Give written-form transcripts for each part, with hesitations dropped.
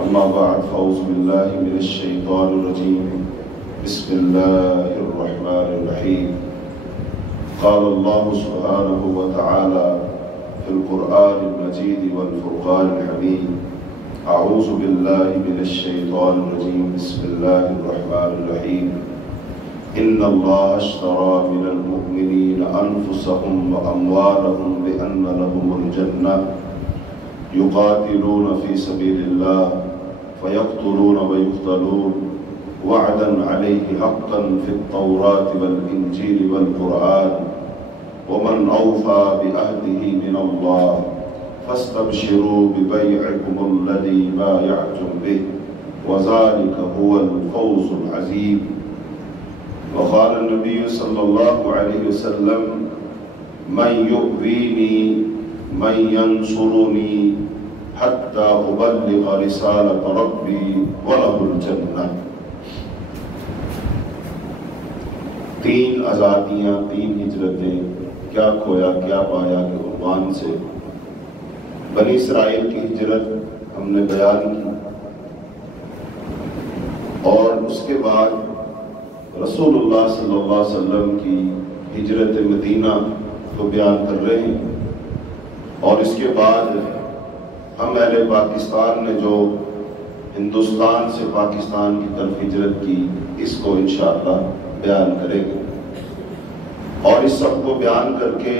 أما بعد فأعوذ بالله من الشيطان الرجيم بسم الله الرحمن الرحيم قال الله سبحانه وتعالى في القرآن المجيد والفرقان الحميد أعوذ بالله من الشيطان الرجيم بسم الله الرحمن الرحيم إن الله اشترى من المؤمنين أنفسهم وأموالهم بأن لهم الجنة يقاتلون في سبيل الله فيقتلون ويقتلون وعدا عليه حقا في التوراة والإنجيل والقرآن ومن أوفى بعهده من الله فاستبشروا ببيعكم الذي بايعتم به وذلك هو الفوز العظيم. وقال النبي صلى الله عليه وسلم من يؤذيني من ينصرني حتى أبلغ رسالة ربي وله الجنة. تین آزادیاں، تین ہجرتیں، کیا کھویا کیا پایا کے عنوان سے بنی اسرائیل کی ہجرت ہم نے بیان کی، اور اس کے بعد رسول اللہ صلی اللہ علیہ وسلم کی ہجرت مدینہ کو بیان کر رہے ہیں، اور اس کے بعد ہم اہل پاکستان نے جو ہندوستان سے پاکستان کی طرف ہجرت کی، اس کو انشاءاللہ بیان کریں گے، اور اس سب کو بیان کر کے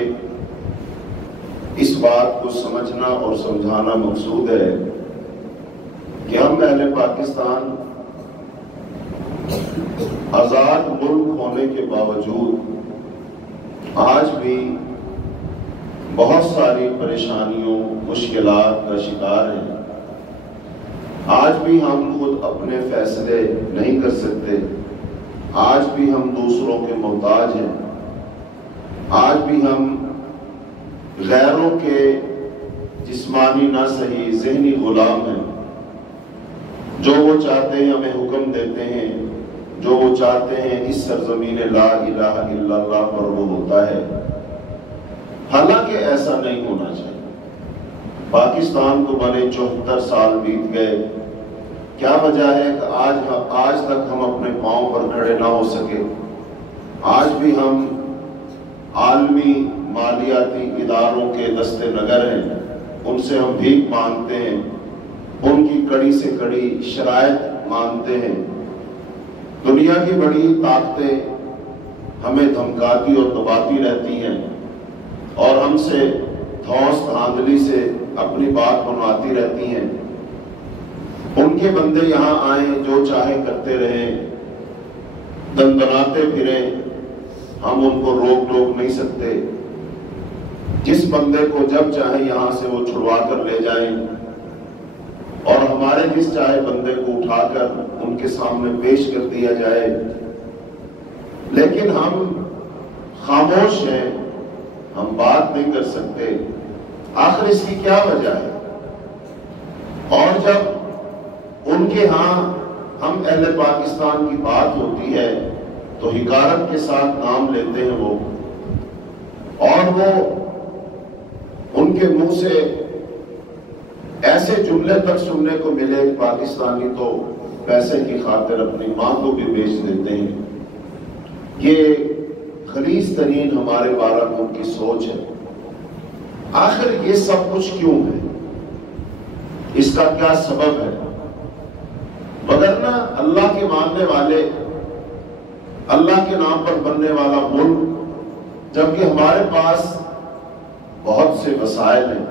اس بات کو سمجھنا اور سمجھانا مقصود ہے کہ ہم اہل پاکستان آزاد ملک ہونے کے باوجود آج بھی بہت ساری پریشانیوں، مشکلات کا شکار ہیں۔ آج بھی ہم خود اپنے فیصلے نہیں کر سکتے، آج بھی ہم دوسروں کے محتاج ہیں، آج بھی ہم غیروں کے جسمانی نہ صحیح ذہنی غلام ہیں۔ جو وہ چاہتے ہیں ہمیں حکم دیتے ہیں، جو وہ چاہتے ہیں اس سرزمین لا الہ الا اللہ پر وہ ہوتا ہے، حالانکہ ایسا نہیں ہونا چاہیے۔ پاکستان کو بنے 74 سال بیت گئے، کیا وجہ ہے کہ آج تک ہم اپنے پاؤں پر کھڑے نہ ہو سکے؟ آج بھی ہم عالمی مالیاتی اداروں کے دستے نگر ہیں، ان سے ہم بھیک مانگتے ہیں، ان کی کڑی سے کڑی شرائط مانگتے ہیں۔ دنیا کی بڑی طاقتیں ہمیں دھمکاتی اور دباتی رہتی ہیں، اور ہم سے دھوس دھاندلی سے اپنی بات بنواتی رہتی ہیں۔ ان کے بندے یہاں آئیں، جو چاہے کرتے رہیں، دندناتے پھریں، ہم ان کو روک ٹوک نہیں سکتے۔ جس بندے کو جب چاہے یہاں سے وہ چھڑوا کر لے جائیں، اور ہمارے جس چاہے بندے کو اٹھا کر ان کے سامنے پیش کر دیا جائے، لیکن ہم خاموش ہیں، ہم بات نہیں کر سکتے۔ آخر اس کی کیا وجہ ہے؟ اور جب ان کے ہاں ہم اہل پاکستان کی بات ہوتی ہے تو حقارت کے ساتھ نام لیتے ہیں وہ، اور وہ ان کے منہ سے ایسے جملے تک سننے کو ملے کہ پاکستانی تو پیسے کی خاطر اپنی ماں کو بھی بیچ دیتے ہیں۔ یہ غلیظ ترین ہمارے بارے میں ان کی سوچ ہے۔ آخر یہ سب کچھ کیوں ہے؟ اس کا کیا سبب ہے؟ وگرنہ اللہ کے ماننے والے، اللہ کے نام پر بننے والا ملک، جبکہ ہمارے پاس بہت سے وسائل ہیں،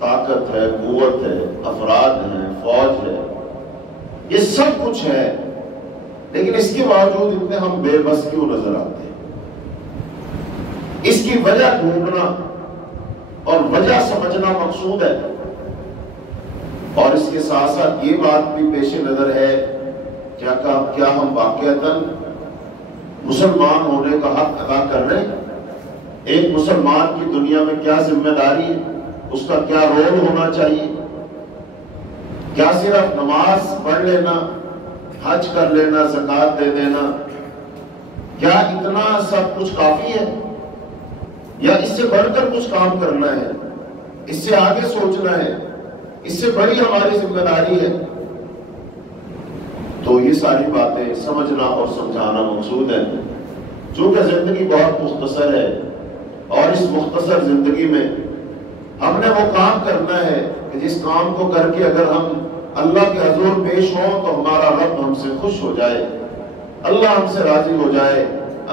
طاقت ہے، قوت ہے، افراد ہیں، فوج ہے، یہ سب کچھ ہے، لیکن اس کے باوجود اتنے ہم بے بس کیوں نظر آتے ہیں؟ اس کی وجہ ڈھونڈنا اور وجہ سمجھنا مقصود ہے، اور اس کے ساتھ ساتھ یہ بات بھی پیش نظر ہے کیا ہم واقعتاً مسلمان ہونے کا حق ادا کر رہے ہیں؟ ایک مسلمان کی دنیا میں کیا ذمہ داری ہے؟ اس کا کیا رول ہونا چاہیے؟ کیا صرف نماز پڑھ لینا، حج کر لینا، زکوٰۃ دے دینا، کیا اتنا سب کچھ کافی ہے؟ یا اس سے بڑھ کر کچھ کام کرنا ہے، اس سے آگے سوچنا ہے، اس سے بڑی ہماری ذمہ داری ہے؟ تو یہ ساری باتیں سمجھنا اور سمجھانا مقصود ہے۔ چونکہ زندگی بہت مختصر ہے اور اس مختصر زندگی میں ہم نے وہ کام کرنا ہے کہ جس کام کو کر کے اگر ہم اللہ کے حضور پیش ہوں تو ہمارا رب ہم سے خوش ہو جائے، اللہ ہم سے راضی ہو جائے،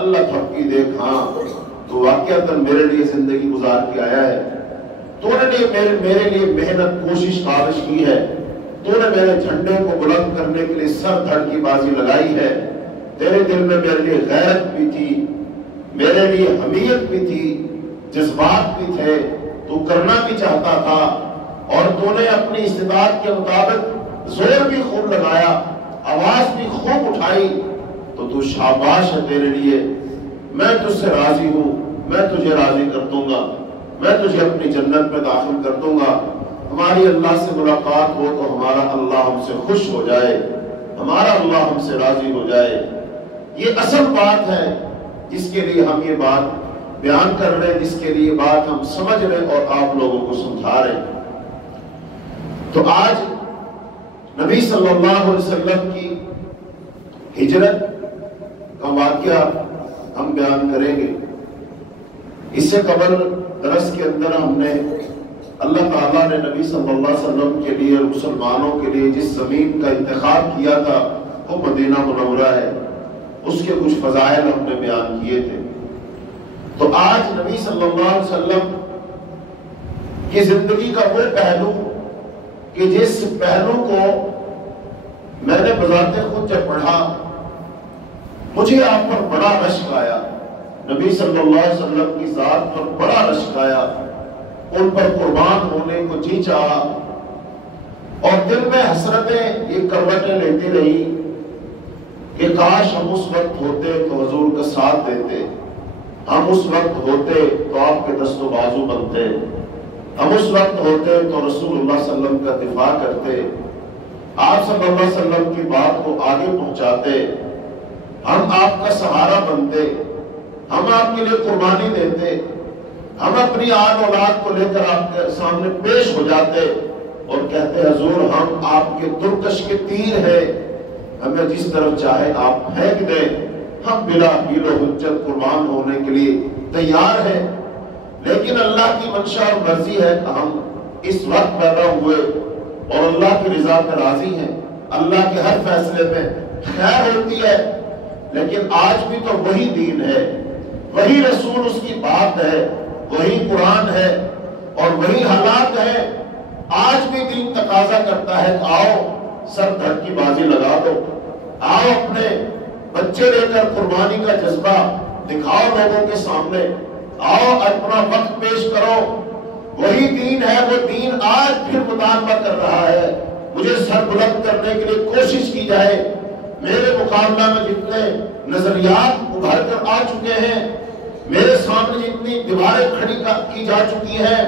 اللہ تھپکی دیکھ ہاں تو واقعتاً میرے لیے زندگی گزار کے آیا ہے، تو نے میرے لیے محنت کوشش کاوش کی ہے، تو نے میرے جھنڈے کو بلند کرنے کے لیے سر دھڑ کی بازی لگائی ہے، تیرے دل میں میرے لیے غیرت بھی تھی، میرے لیے حمیت بھی تھی، جذبات بھی تھے، تو کرنا بھی چاہتا تھا، اور تو نے اپنی استطاعت کے مطابق زور بھی خوب لگایا، آواز بھی خوب اٹھائی، تو شاباش ہے تیرے لیے، میں تجھ سے راضی ہوں، میں تجھے راضی کر دوں گا، میں تجھے اپنی جنت میں داخل کر دوں گا۔ ہماری اللہ سے ملاقات ہو تو ہمارا اللہ ہم سے خوش ہو جائے، ہمارا اللہ ہم سے راضی ہو جائے، یہ اصل بات ہے جس کے لیے ہم یہ بات بیان کر رہے ہیں، جس کے لیے بات ہم سمجھ رہے اور آپ لوگوں کو سمجھا رہے ہیں۔ تو آج نبی صلی اللہ علیہ وسلم کی ہجرت کا واقعہ ہم بیان کریں گے۔ اس سے قبل درس کے اندر ہم نے اللہ تعالیٰ نے نبی صلی اللہ علیہ وسلم کے لیے اور مسلمانوں کے لیے جس زمین کا انتخاب کیا تھا وہ مدینہ منورہ ہے، اس کے کچھ فضائل ہم نے بیان کیے تھے۔ تو آج نبی صلی اللہ علیہ وسلم کی زندگی کا وہ پہلو کہ جس پہلو کو میں نے بذات خود جب پڑھا مجھے آپ پر بڑا رشک آیا، نبی صلی اللہ علیہ وسلم کی ذات پر بڑا رشک آیا، ان پر قربان ہونے کو جی چاہا، اور دل میں حسرتیں یہ کروٹیں لیتی رہی کہ کاش ہم اس وقت ہوتے تو حضور کا ساتھ دیتے، ہم اس وقت ہوتے تو آپ کے دست و بازو بنتے، ہم اس وقت ہوتے تو رسول اللہ صلی اللہ علیہ وسلم کا دفاع کرتے، آپ صلی اللہ علیہ وسلم کی بات کو آگے پہنچاتے، ہم آپ کا سہارا بنتے، ہم آپ کے لیے قربانی دیتے، ہم اپنی آل اولاد کو لے کر آپ کے سامنے پیش ہو جاتے اور کہتے حضور ہم آپ کے درکش کے تیر ہیں، ہمیں جس طرف چاہے آپ پھینک دیں، ہم بلا حیل و حجت قربان ہونے کے لیے تیار ہیں۔ لیکن اللہ کی منشا اور مرضی ہے کہ ہم اس وقت پیدا ہوئے اور اللہ کی رضا پہ راضی ہیں، اللہ کے ہر فیصلے میں خیر ہوتی ہے، لیکن آج بھی تو وہی دین ہے، وہی رسول اس کی بات ہے، وہی قرآن ہے اور وہی حالات ہے۔ آج بھی دین تقاضا کرتا ہے کہ آؤ سر دھڑ کی بازی لگا دو، آؤ اپنے بچے لے کر قربانی کا جذبہ دکھاؤ لوگوں کے سامنے، آؤ اپنا وقت پیش کرو۔ وہی دین ہے، وہ دین آج پھر مطالبہ کر رہا ہے مجھے سر بلند کرنے کے لیے کوشش کی جائے۔ میرے مقابلہ میں جتنے نظریات ابھر کر آ چکے ہیں، میرے سامنے جتنی دیواریں کھڑی کی جا چکی ہیں،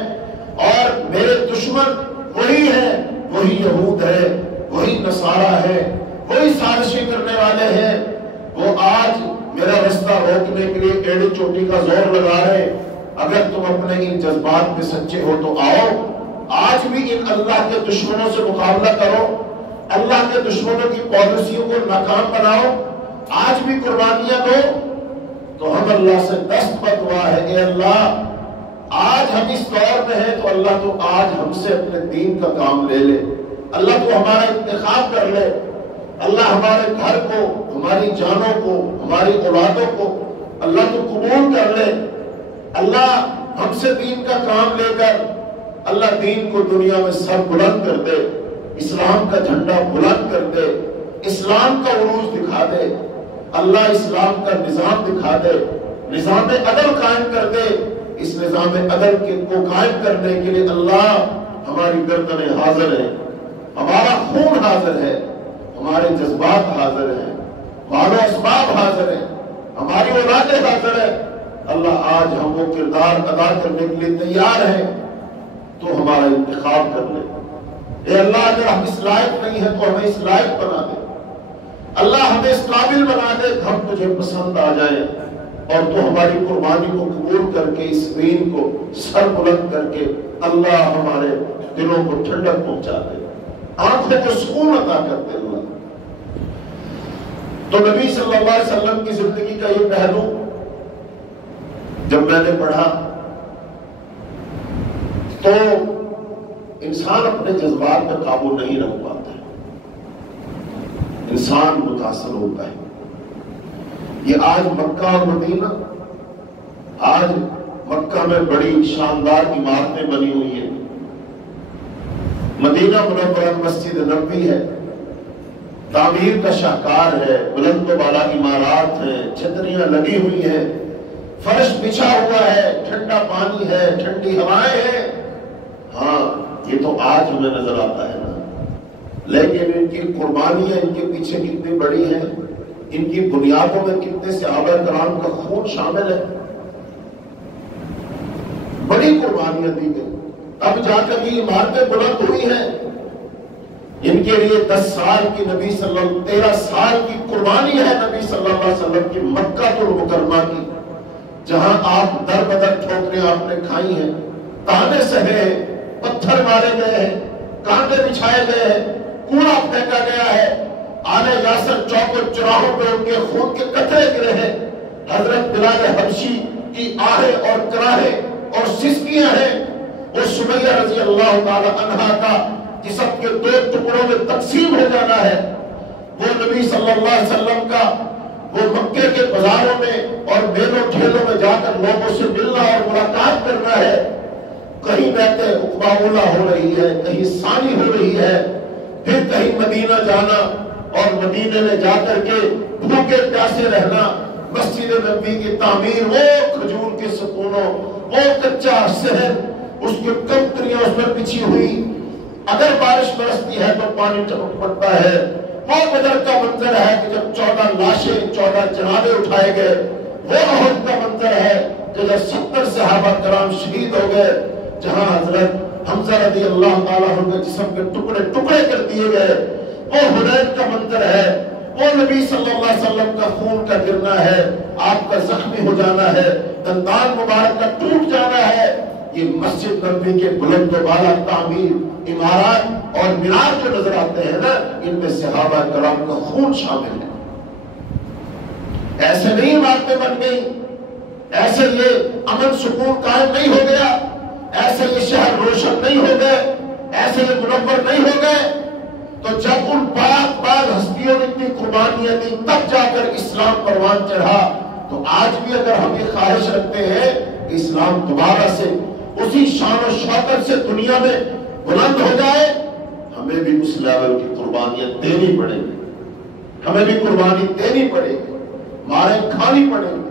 اور میرے دشمن وہی ہے، وہی یہود ہے، وہی نصارہ ہے، وہی سازشیں کرنے والے ہیں، وہ آج میرا رستہ روکنے کے لیے ایڑی چوٹی کا زور لگا رہے۔ اگر تم اپنے ان جذبات میں سچے ہو تو آؤ، آج بھی ان اللہ کے دشمنوں سے مقابلہ کرو، اللہ کے دشمنوں کی پالیسیوں کو ناکام بناؤ، آج بھی قربانیاں دو۔ تو ہم اللہ سے دست بدعا ہے، اے اللہ آج ہم اس دور میں ہیں تو اللہ تو آج ہم سے اپنے دین کا کام لے لے، اللہ تو ہمارا انتخاب کر لے، اللہ ہمارے گھر کو، ہماری جانوں کو، ہماری اولادوں کو اللہ تو قبول کر لے، اللہ ہم سے دین کا کام لے کر اللہ دین کو دنیا میں سر بلند کر دے، اسلام کا جھنڈا بلند کر دے، اسلام کا عروج دکھا دے، اللہ اسلام کا نظام دکھا دے، نظام عدل قائم کر دے۔ اس نظام عدل کو قائم کرنے کے لیے اللہ ہماری گردنیں حاضر ہیں، ہمارا خون حاضر ہے، ہمارے جذبات حاضر ہیں، مال و اسباب حاضر ہیں، ہماری اولادیں حاضر ہیں۔ اللہ آج ہم وہ کردار ادا کرنے کے لیے تیار ہیں، تو ہمارا انتخاب کر لے۔ اے اللہ اگر ہم اس لائق نہیں ہیں تو ہمیں اس لائق بنا دے، اللہ ہمیں اس قابل بنا دے کہ ہم تجھے پسند آ جائیں، اور تو ہماری قربانی کو قبول کر کے اس دین کو سر بلند کر کے اللہ ہمارے دلوں کو ٹھنڈک پہنچا دے، آنکھوں کو سکون عطا کر دے۔ اللہ تو نبی صلی اللہ علیہ وسلم کی زندگی کا یہ پہلو جب میں نے پڑھا تو انسان اپنے جذبات پہ قابو نہیں رکھ پاتا ہے، انسان متاثر ہوتا ہے۔ یہ آج مکہ اور مدینہ، آج مکہ میں بڑی شاندار عمارتیں بنی ہوئی ہیں، مدینہ منورہ مسجد نبوی ہے، تعمیر کا شاہکار ہے، بلند و بالا عمارات ہیں، چھتریاں لگی ہوئی ہیں، فرش بچھا ہوا ہے، ٹھنڈا پانی ہے، ٹھنڈی ہوائیں ہیں۔ ہاں یہ تو آج ہمیں نظر آتا ہے نا، لیکن ان کی قربانیاں ان کے پیچھے کتنی بڑی ہیں، ان کی بنیادوں میں کتنے صحابہ کرام کا خون شامل ہے، بڑی قربانیاں دی گئی، اب جا کر یہ عمارتیں بلند ہوئی ہیں۔ ان کے لیے 10 سال کی نبی 13 سال کی قربانی ہے نبی صلی اللہ علیہ وسلم کی مکہ المکرمہ کی، جہاں آپ در بدر ٹھوکریں آپ نے کھائی ہیں، تانے سہے ہیں، پتھر مارے گئے ہیں، کانٹے بچھائے گئے ہیں، کوڑا پھینکا گیا ہے، آل یاسر چوک و چراہوں پہ ان کے خون کے قطرے گرے ہیں، حضرت بلال حبشی کی آہیں اور کراہیں اور سسکیاں ہیں، وہ سمیہ رضی اللہ تعالی عنہا کا جسم کے 2 ٹکڑوں میں تقسیم ہو جانا ہے، وہ نبی صلی اللہ علیہ وسلم کا وہ مکے کے بازاروں میں اور میلوں ٹھیلوں میں جا کر لوگوں سے ملنا اور ملاقات کرنا ہے، کہیں بیعت عقبہ اولیٰ ہو رہی ہے، کہیں ثانی ہو رہی ہے، پھر کہیں مدینہ جانا اور مدینے میں جا کر کے بھوکے پیاسے رہنا، مسجد نبوی کی تعمیر، وہ کھجور کے ستونوں، وہ کچا صحن، اس کی کنکریاں اس پر بچھی ہوئی، اگر بارش برستی ہے تو پانی ٹپک پڑتا ہے، وہ بدر کا منظر ہے کہ جب 14 لاشیں 14 جنازے اٹھائے گئے، وہ احد کا منظر ہے کہ جب 70 صحابہ کرام شہید ہو گئے، جہاں حضرت حمزہ رضی اللہ تعالیٰ عنہ کے جسم کے ٹکڑے ٹکڑے کر دیے گئے، وہ حنین کا منظر ہے، وہ نبی صلی اللہ علیہ وسلم کا خون کا گرنا ہے، آپ کا زخمی ہو جانا ہے، دندان مبارک کا ٹوٹ جانا ہے۔ یہ مسجد نبوی کے بلند و بالا تعمیر، عمارات اور مینار جو نظر آتے ہیں نا، ان میں صحابہ کرام کا خون شامل ہے۔ ایسے نہیں عمارتیں بن گئی، ایسے یہ امن سکون قائم نہیں ہو گیا، ایسے یہ شہر روشن نہیں ہو گئے، ایسے یہ منور نہیں ہو گئے، تو جب ان پاک ہستیوں نے اتنی قربانیاں دی تب جا کر اسلام پروان چڑھا۔ تو آج بھی اگر ہم یہ خواہش رکھتے ہیں کہ اسلام دوبارہ سے اسی شان و شوکت سے دنیا میں بلند ہو جائے، ہمیں بھی اس لیول کی قربانیاں دینی پڑے گی، ہمیں بھی قربانی دینی پڑے گی، ماریں کھانی پڑے گی،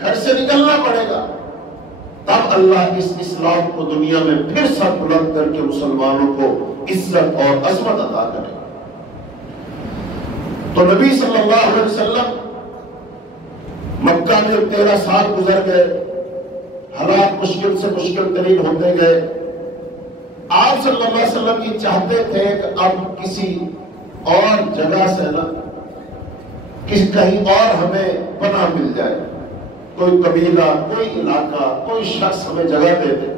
گھر سے نکلنا پڑے گا، تب اللہ اس اسلام کو دنیا میں پھر سر بلند کر کے مسلمانوں کو عزت اور عظمت عطا کرے۔ تو نبی صلی اللہ علیہ وسلم مکہ میں 13 سال گزر گئے، حالات مشکل سے مشکل ترین ہوتے گئے، آپ صلی اللہ علیہ وسلم یہ چاہتے تھے کہ اب کسی اور جگہ سے نا کہیں اور ہمیں پناہ مل جائے، کوئی قبیلہ، کوئی علاقہ، کوئی شخص ہمیں جگہ دے دے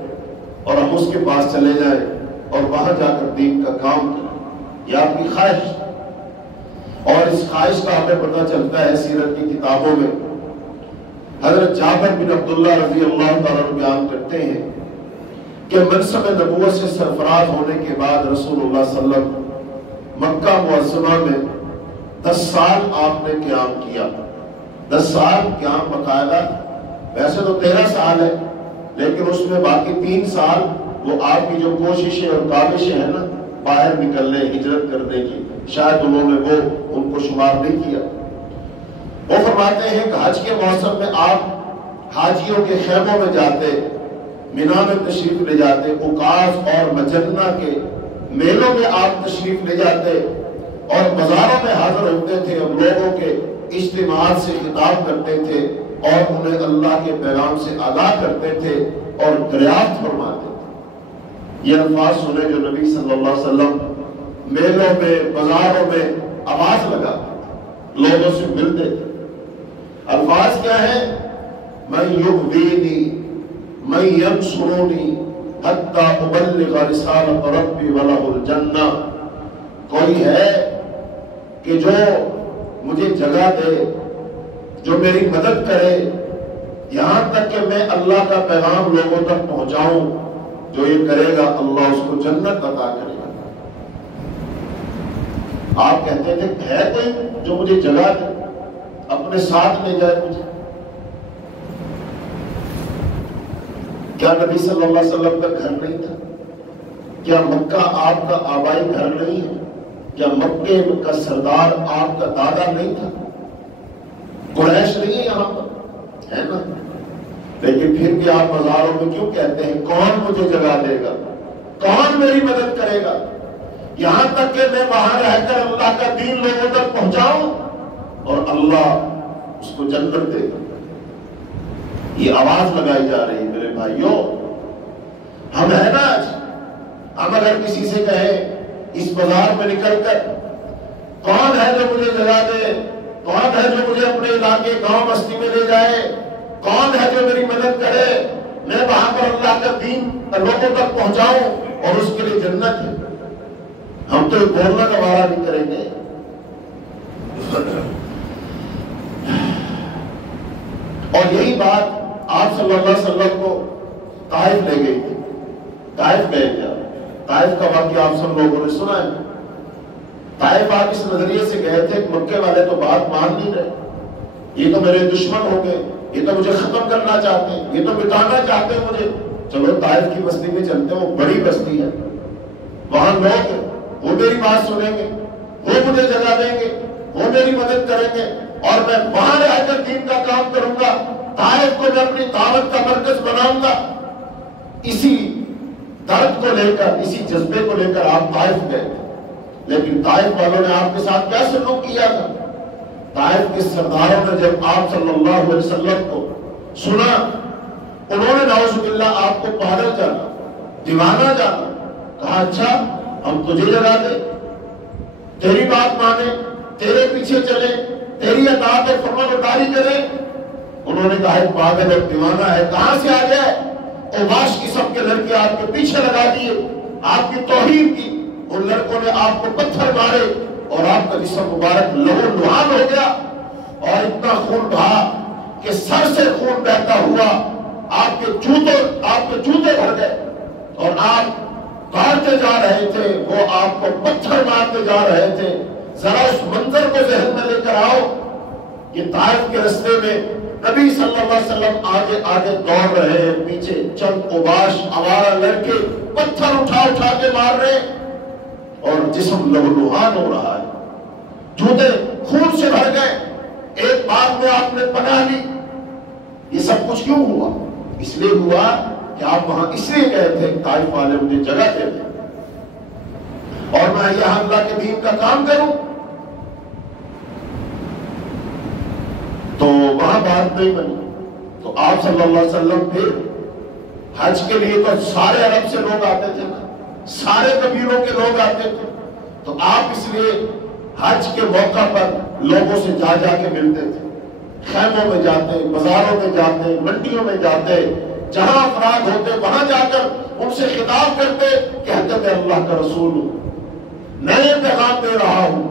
اور ہم اس کے پاس چلے جائیں اور وہاں جا کر دین کا کام کریں، یہ آپ کی خواہش، اور اس خواہش کا ہمیں پتہ چلتا ہے سیرت کی کتابوں میں۔ حضرت جابر بن عبداللہ رضی اللہ تعالیٰ عنہ بیان کرتے ہیں کہ منصب نبوت سے سرفراز ہونے کے بعد رسول اللہ صلی اللہ علیہ وسلم مکہ معظمہ میں 10 سال آپ نے قیام کیا، 10 سال قیام باقاعدہ، ویسے تو 13 سال ہے لیکن اس میں باقی 3 سال وہ آپ کی جو کوششیں اور کاوشیں ہیں نا باہر نکلنے، ہجرت کرنے کی، شاید انہوں نے وہ ان کو شمار نہیں کیا۔ وہ فرماتے ہیں کہ حج کے موسم میں آپ حاجیوں کے خیموں میں جاتے، مینا میں تشریف لے جاتے، اوقاف اور مجنہ کے میلوں میں آپ تشریف لے جاتے اور بازاروں میں حاضر ہوتے تھے اور لوگوں کے اجتماعات سے خطاب کرتے تھے اور انہیں اللہ کے پیغام سے آگاہ کرتے تھے اور دریافت فرماتے تھے۔ یہ الفاظ سنے جو نبی صلی اللہ علیہ وسلم میلوں میں بازاروں میں آواز لگاتے، لوگوں سے ملتے تھے۔ الفاظ کیا ہے؟ من یؤوینی من ینصرونی حتی ابلغ رسالت ربی ولہ الجنہ، کوئی ہے کہ جو مجھے جگہ دے، جو میری مدد کرے، یہاں تک کہ میں اللہ کا پیغام لوگوں تک پہنچاؤں، جو یہ کرے گا اللہ اس کو جنت عطا کرے گا۔ آپ کہتے تھے ہے کوئی جو مجھے جگہ دے، اپنے ساتھ لے جائے مجھے؟ کیا نبی صلی اللہ علیہ وسلم کا گھر نہیں تھا؟ کیا مکہ آپ کا آبائی گھر نہیں ہے؟ کیا مکے کا سردار آپ کا دادا نہیں تھا؟ قریش نہیں ہے یہاں پر، ہے نا؟ لیکن پھر بھی آپ بازاروں میں کیوں کہتے ہیں کون مجھے جگہ دے گا، کون میری مدد کرے گا، یہاں تک کہ میں وہاں رہ کر اللہ کا دین لوگوں تک پہنچاؤں اور اللہ اس کو جنت دے گا۔ یہ آواز لگائی جا رہی ہے میرے بھائیوں۔ ہم ہیں نا، ہم اگر کسی سے کہیں اس بازار میں نکل کر کون ہے جو مجھے جگہ دے، کون ہے جو مجھے اپنے علاقے گاؤں بستی میں لے جائے، کون ہے جو میری مدد کرے، میں وہاں پر اللہ کا دین لوگوں تک پہنچاؤں اور اس کے لیے جنت ہے، ہم تو بولنا گوارا نہیں کریں گے۔ اور یہی بات آپ صلی اللہ علیہ وسلم کو طائف لے گئی تھی۔ طائف گئے تھے، طائف کا واقعہ آپ سب لوگوں نے سنا ہے۔ طائف آپ اس نظریے سے گئے تھے کہ مکے والے تو بات مان نہیں رہے، یہ تو میرے دشمن ہو گئے، یہ تو مجھے ختم کرنا چاہتے ہیں، یہ تو مٹانا چاہتے ہیں مجھے، چلو طائف کی بستی میں چلتے ہیں، وہ بڑی بستی ہے، وہاں لوگ ہیں، وہ میری بات سنیں گے، وہ مجھے جگہ دیں گے، وہ میری مدد کریں گے اور میں وہاں رہ کر دین کا کام کروں گا، طائف کو میں اپنی دعوت کا مرکز بناؤں گا۔ اسی درد کو لے کر، اسی جذبے کو لے کر آپ طائف گئے تھے، لیکن طائف والوں نے آپ کے ساتھ کیا سلوک کیا تھا؟ طائف کے سرداروں نے جب آپ صلی اللہ علیہ وسلم کو سنا، انہوں نے نعوذ باللہ آپ کو پاگل جانا، دیوانہ جانا، کہا اچھا ہم تجھے جگہ دیں، تیری بات مانے، تیرے پیچھے چلے، تیری اطاعت اور فرمانبرداری کریں؟ انہوں نے کہا پاگل اور دیوانہ ہے، کہاں سے آ گیا ہے؟ اوباش کی سب کے لڑکے آپ کے پیچھے لگا دیے، آپ کی توہین کی، ان لڑکوں نے آپ کو پتھر مارے اور آپ کا جسم مبارک لہو لہان ہو گیا اور اتنا خون بہا کہ سر سے خون بہتا ہوا آپ کے جوتے بھر گئے اور آپ دوڑتے جا رہے تھے، وہ آپ کو پتھر مارتے جا رہے تھے۔ ذرا اس منظر کو ذہن میں لے کر آؤ، یہ طائف کے رستے میں نبی صلی اللہ علیہ وسلم آگے آگے دوڑ رہے ہیں، پیچھے چند اوباش آوارہ لڑکے پتھر اٹھا اٹھا کے مار رہے اور جسم لہولہان ہو رہا ہے، جوتے خون سے بھر گئے، ایک بات میں آپ نے پناہ لی۔ یہ سب کچھ کیوں ہوا؟ اس لیے ہوا کہ آپ وہاں اس لیے گئے تھے طائف والے مجھے جگہ دے دیں اور میں یہاں اللہ کے دین کا کام کروں، تو وہاں بات نہیں بنی۔ تو آپ صلی اللہ علیہ وسلم پھر حج کے لیے تو سارے عرب سے لوگ آتے تھے، سارے قبیلوں کے لوگ آتے تھے، تو آپ اس لیے حج کے موقع پر لوگوں سے جا جا کے ملتے تھے، خیموں میں جاتے، بازاروں میں جاتے، منڈیوں میں جاتے، جہاں افراد ہوتے وہاں جا کر ان سے خطاب کرتے، کہتے میں اللہ کا رسول ہوں، نئے پیغام دے رہا ہوں،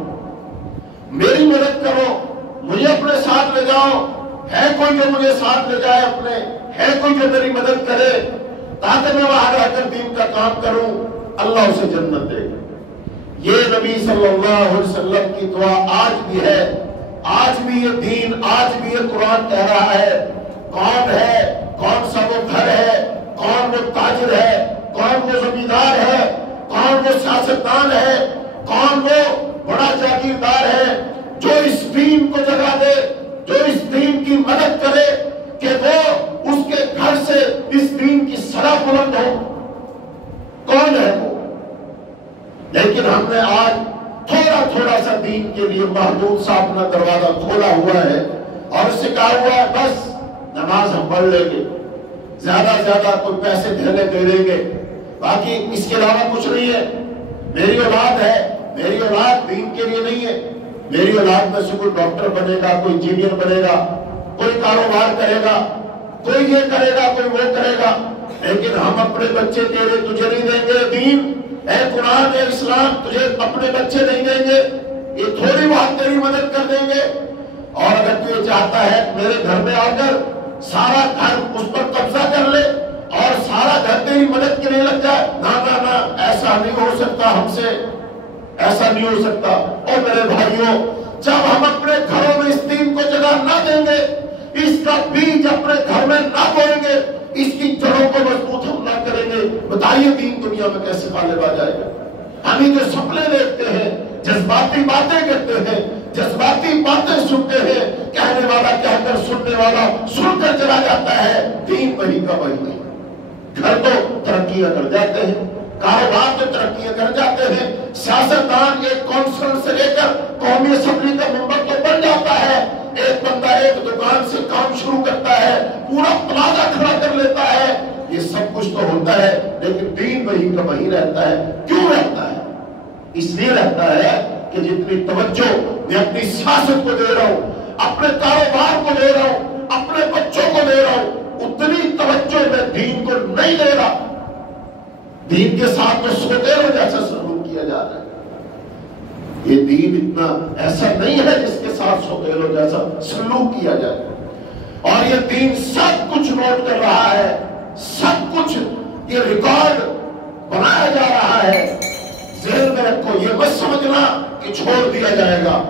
میری مدد کرو، مجھے اپنے ساتھ لے جاؤ، ہے کوئی جو مجھے ساتھ لے جائے اپنے، ہے کوئی جو میری مدد کرے تاکہ میں وہاں رہ کر دین کا کام کروں، اللہ اسے جنت دے گا۔ یہ نبی صلی اللہ علیہ وسلم کی دعا آج بھی ہے، آج بھی یہ دین، آج بھی یہ قرآن کہہ رہا ہے کون ہے، کون سا وہ گھر ہے، کون وہ تاجر ہے، کون وہ زمیندار ہے، کون وہ سیاستدان ہے، کون وہ بڑا جاگیردار ہے جو اس دین کو جگہ دے، جو اس دین کی مدد کرے کہ وہ اس کے گھر سے اس دین کی سرا بلند ہو، کون ہے وہ؟ لیکن ہم نے آج تھوڑا تھوڑا سا دین کے لیے محدود سا اپنا دروازہ کھولا ہوا ہے اور اس سے کہا ہوا ہے بس نماز ہم پڑھ لیں گے، زیادہ زیادہ کوئی پیسے دھیلے دے دیں گے، باقی اس کے علاوہ کچھ نہیں ہے۔ میری اولاد ہے، میری اولاد دین کے لیے نہیں ہے، میری اولاد میں سے کوئی ڈاکٹر بنے گا، کوئی انجینئر بنے گا، کوئی کاروبار کرے گا، کوئی یہ کرے گا، کوئی وہ کرے گا، لیکن ہم اپنے بچے تیرے تجھے نہیں دیں گے دین، اے قرآن اے اسلام تجھے اپنے بچے نہیں دیں گے، یہ تھوڑی بہت تیری مدد کر دیں گے، اور اگر تو یہ چاہتا ہے میرے گھر میں آ کر سارا گھر اس پر قبضہ کر لے اور سارا گھر تیری مدد کے لیے لگ جائے، نہ نہ نہ، ایسا نہیں ہو سکتا ہم سے، ایسا نہیں ہو سکتا۔ اور میرے بھائیوں، جب ہم اپنے گھروں میں اس دین کو جگہ نہ دیں گے، اس کا بیج اپنے گھر میں نہ بوئیں گے، اس کی جڑوں کو مضبوط ہم نہ کریں گے، بتائیے دین دنیا میں کیسے غالب آ جائے گا؟ ہم ہی جو سپنے دیکھتے ہیں، جذباتی باتیں کرتے ہیں، جذباتی باتیں سنتے ہیں، کہنے والا کہہ کر سننے والا سن کر چلا جاتا ہے، دین وہی کا وہی نہیں۔ گھر تو ترقیاں کر جاتے ہیں، کاروبار تو ترقیاں کر جاتے ہیں، سیاستدان ایک کونسل سے لے کر قومی اسمبلی کا ممبر تو بن جاتا ہے، ایک بندہ ایک دکان سے کام شروع کرتا ہے، پورا پلازا کھڑا کر لیتا ہے، یہ سب کچھ تو ہوتا ہے، لیکن دین وہی کا وہی رہتا ہے۔ کیوں رہتا ہے؟ اس لیے رہتا ہے کہ جتنی توجہ میں اپنی سیاست کو دے رہا ہوں، اپنے کاروبار کو دے رہا ہوں، اپنے بچوں کو دے رہا ہوں، اتنی توجہ میں دین کو نہیں دے رہا۔ دین کے ساتھ تو سوتےلو جیسا سلوک کیا جا رہا ہے۔ یہ دین اتنا ایسا نہیں ہے جس کے ساتھ سوتےلو جیسا سلوک کیا جائے، اور یہ دین سب کچھ نوٹ کر رہا ہے، سب کچھ یہ ریکارڈ بنایا جا رہا ہے۔ ذہن میں رکھو، یہ مت سمجھنا کہ چھوڑ دیا جائے گا،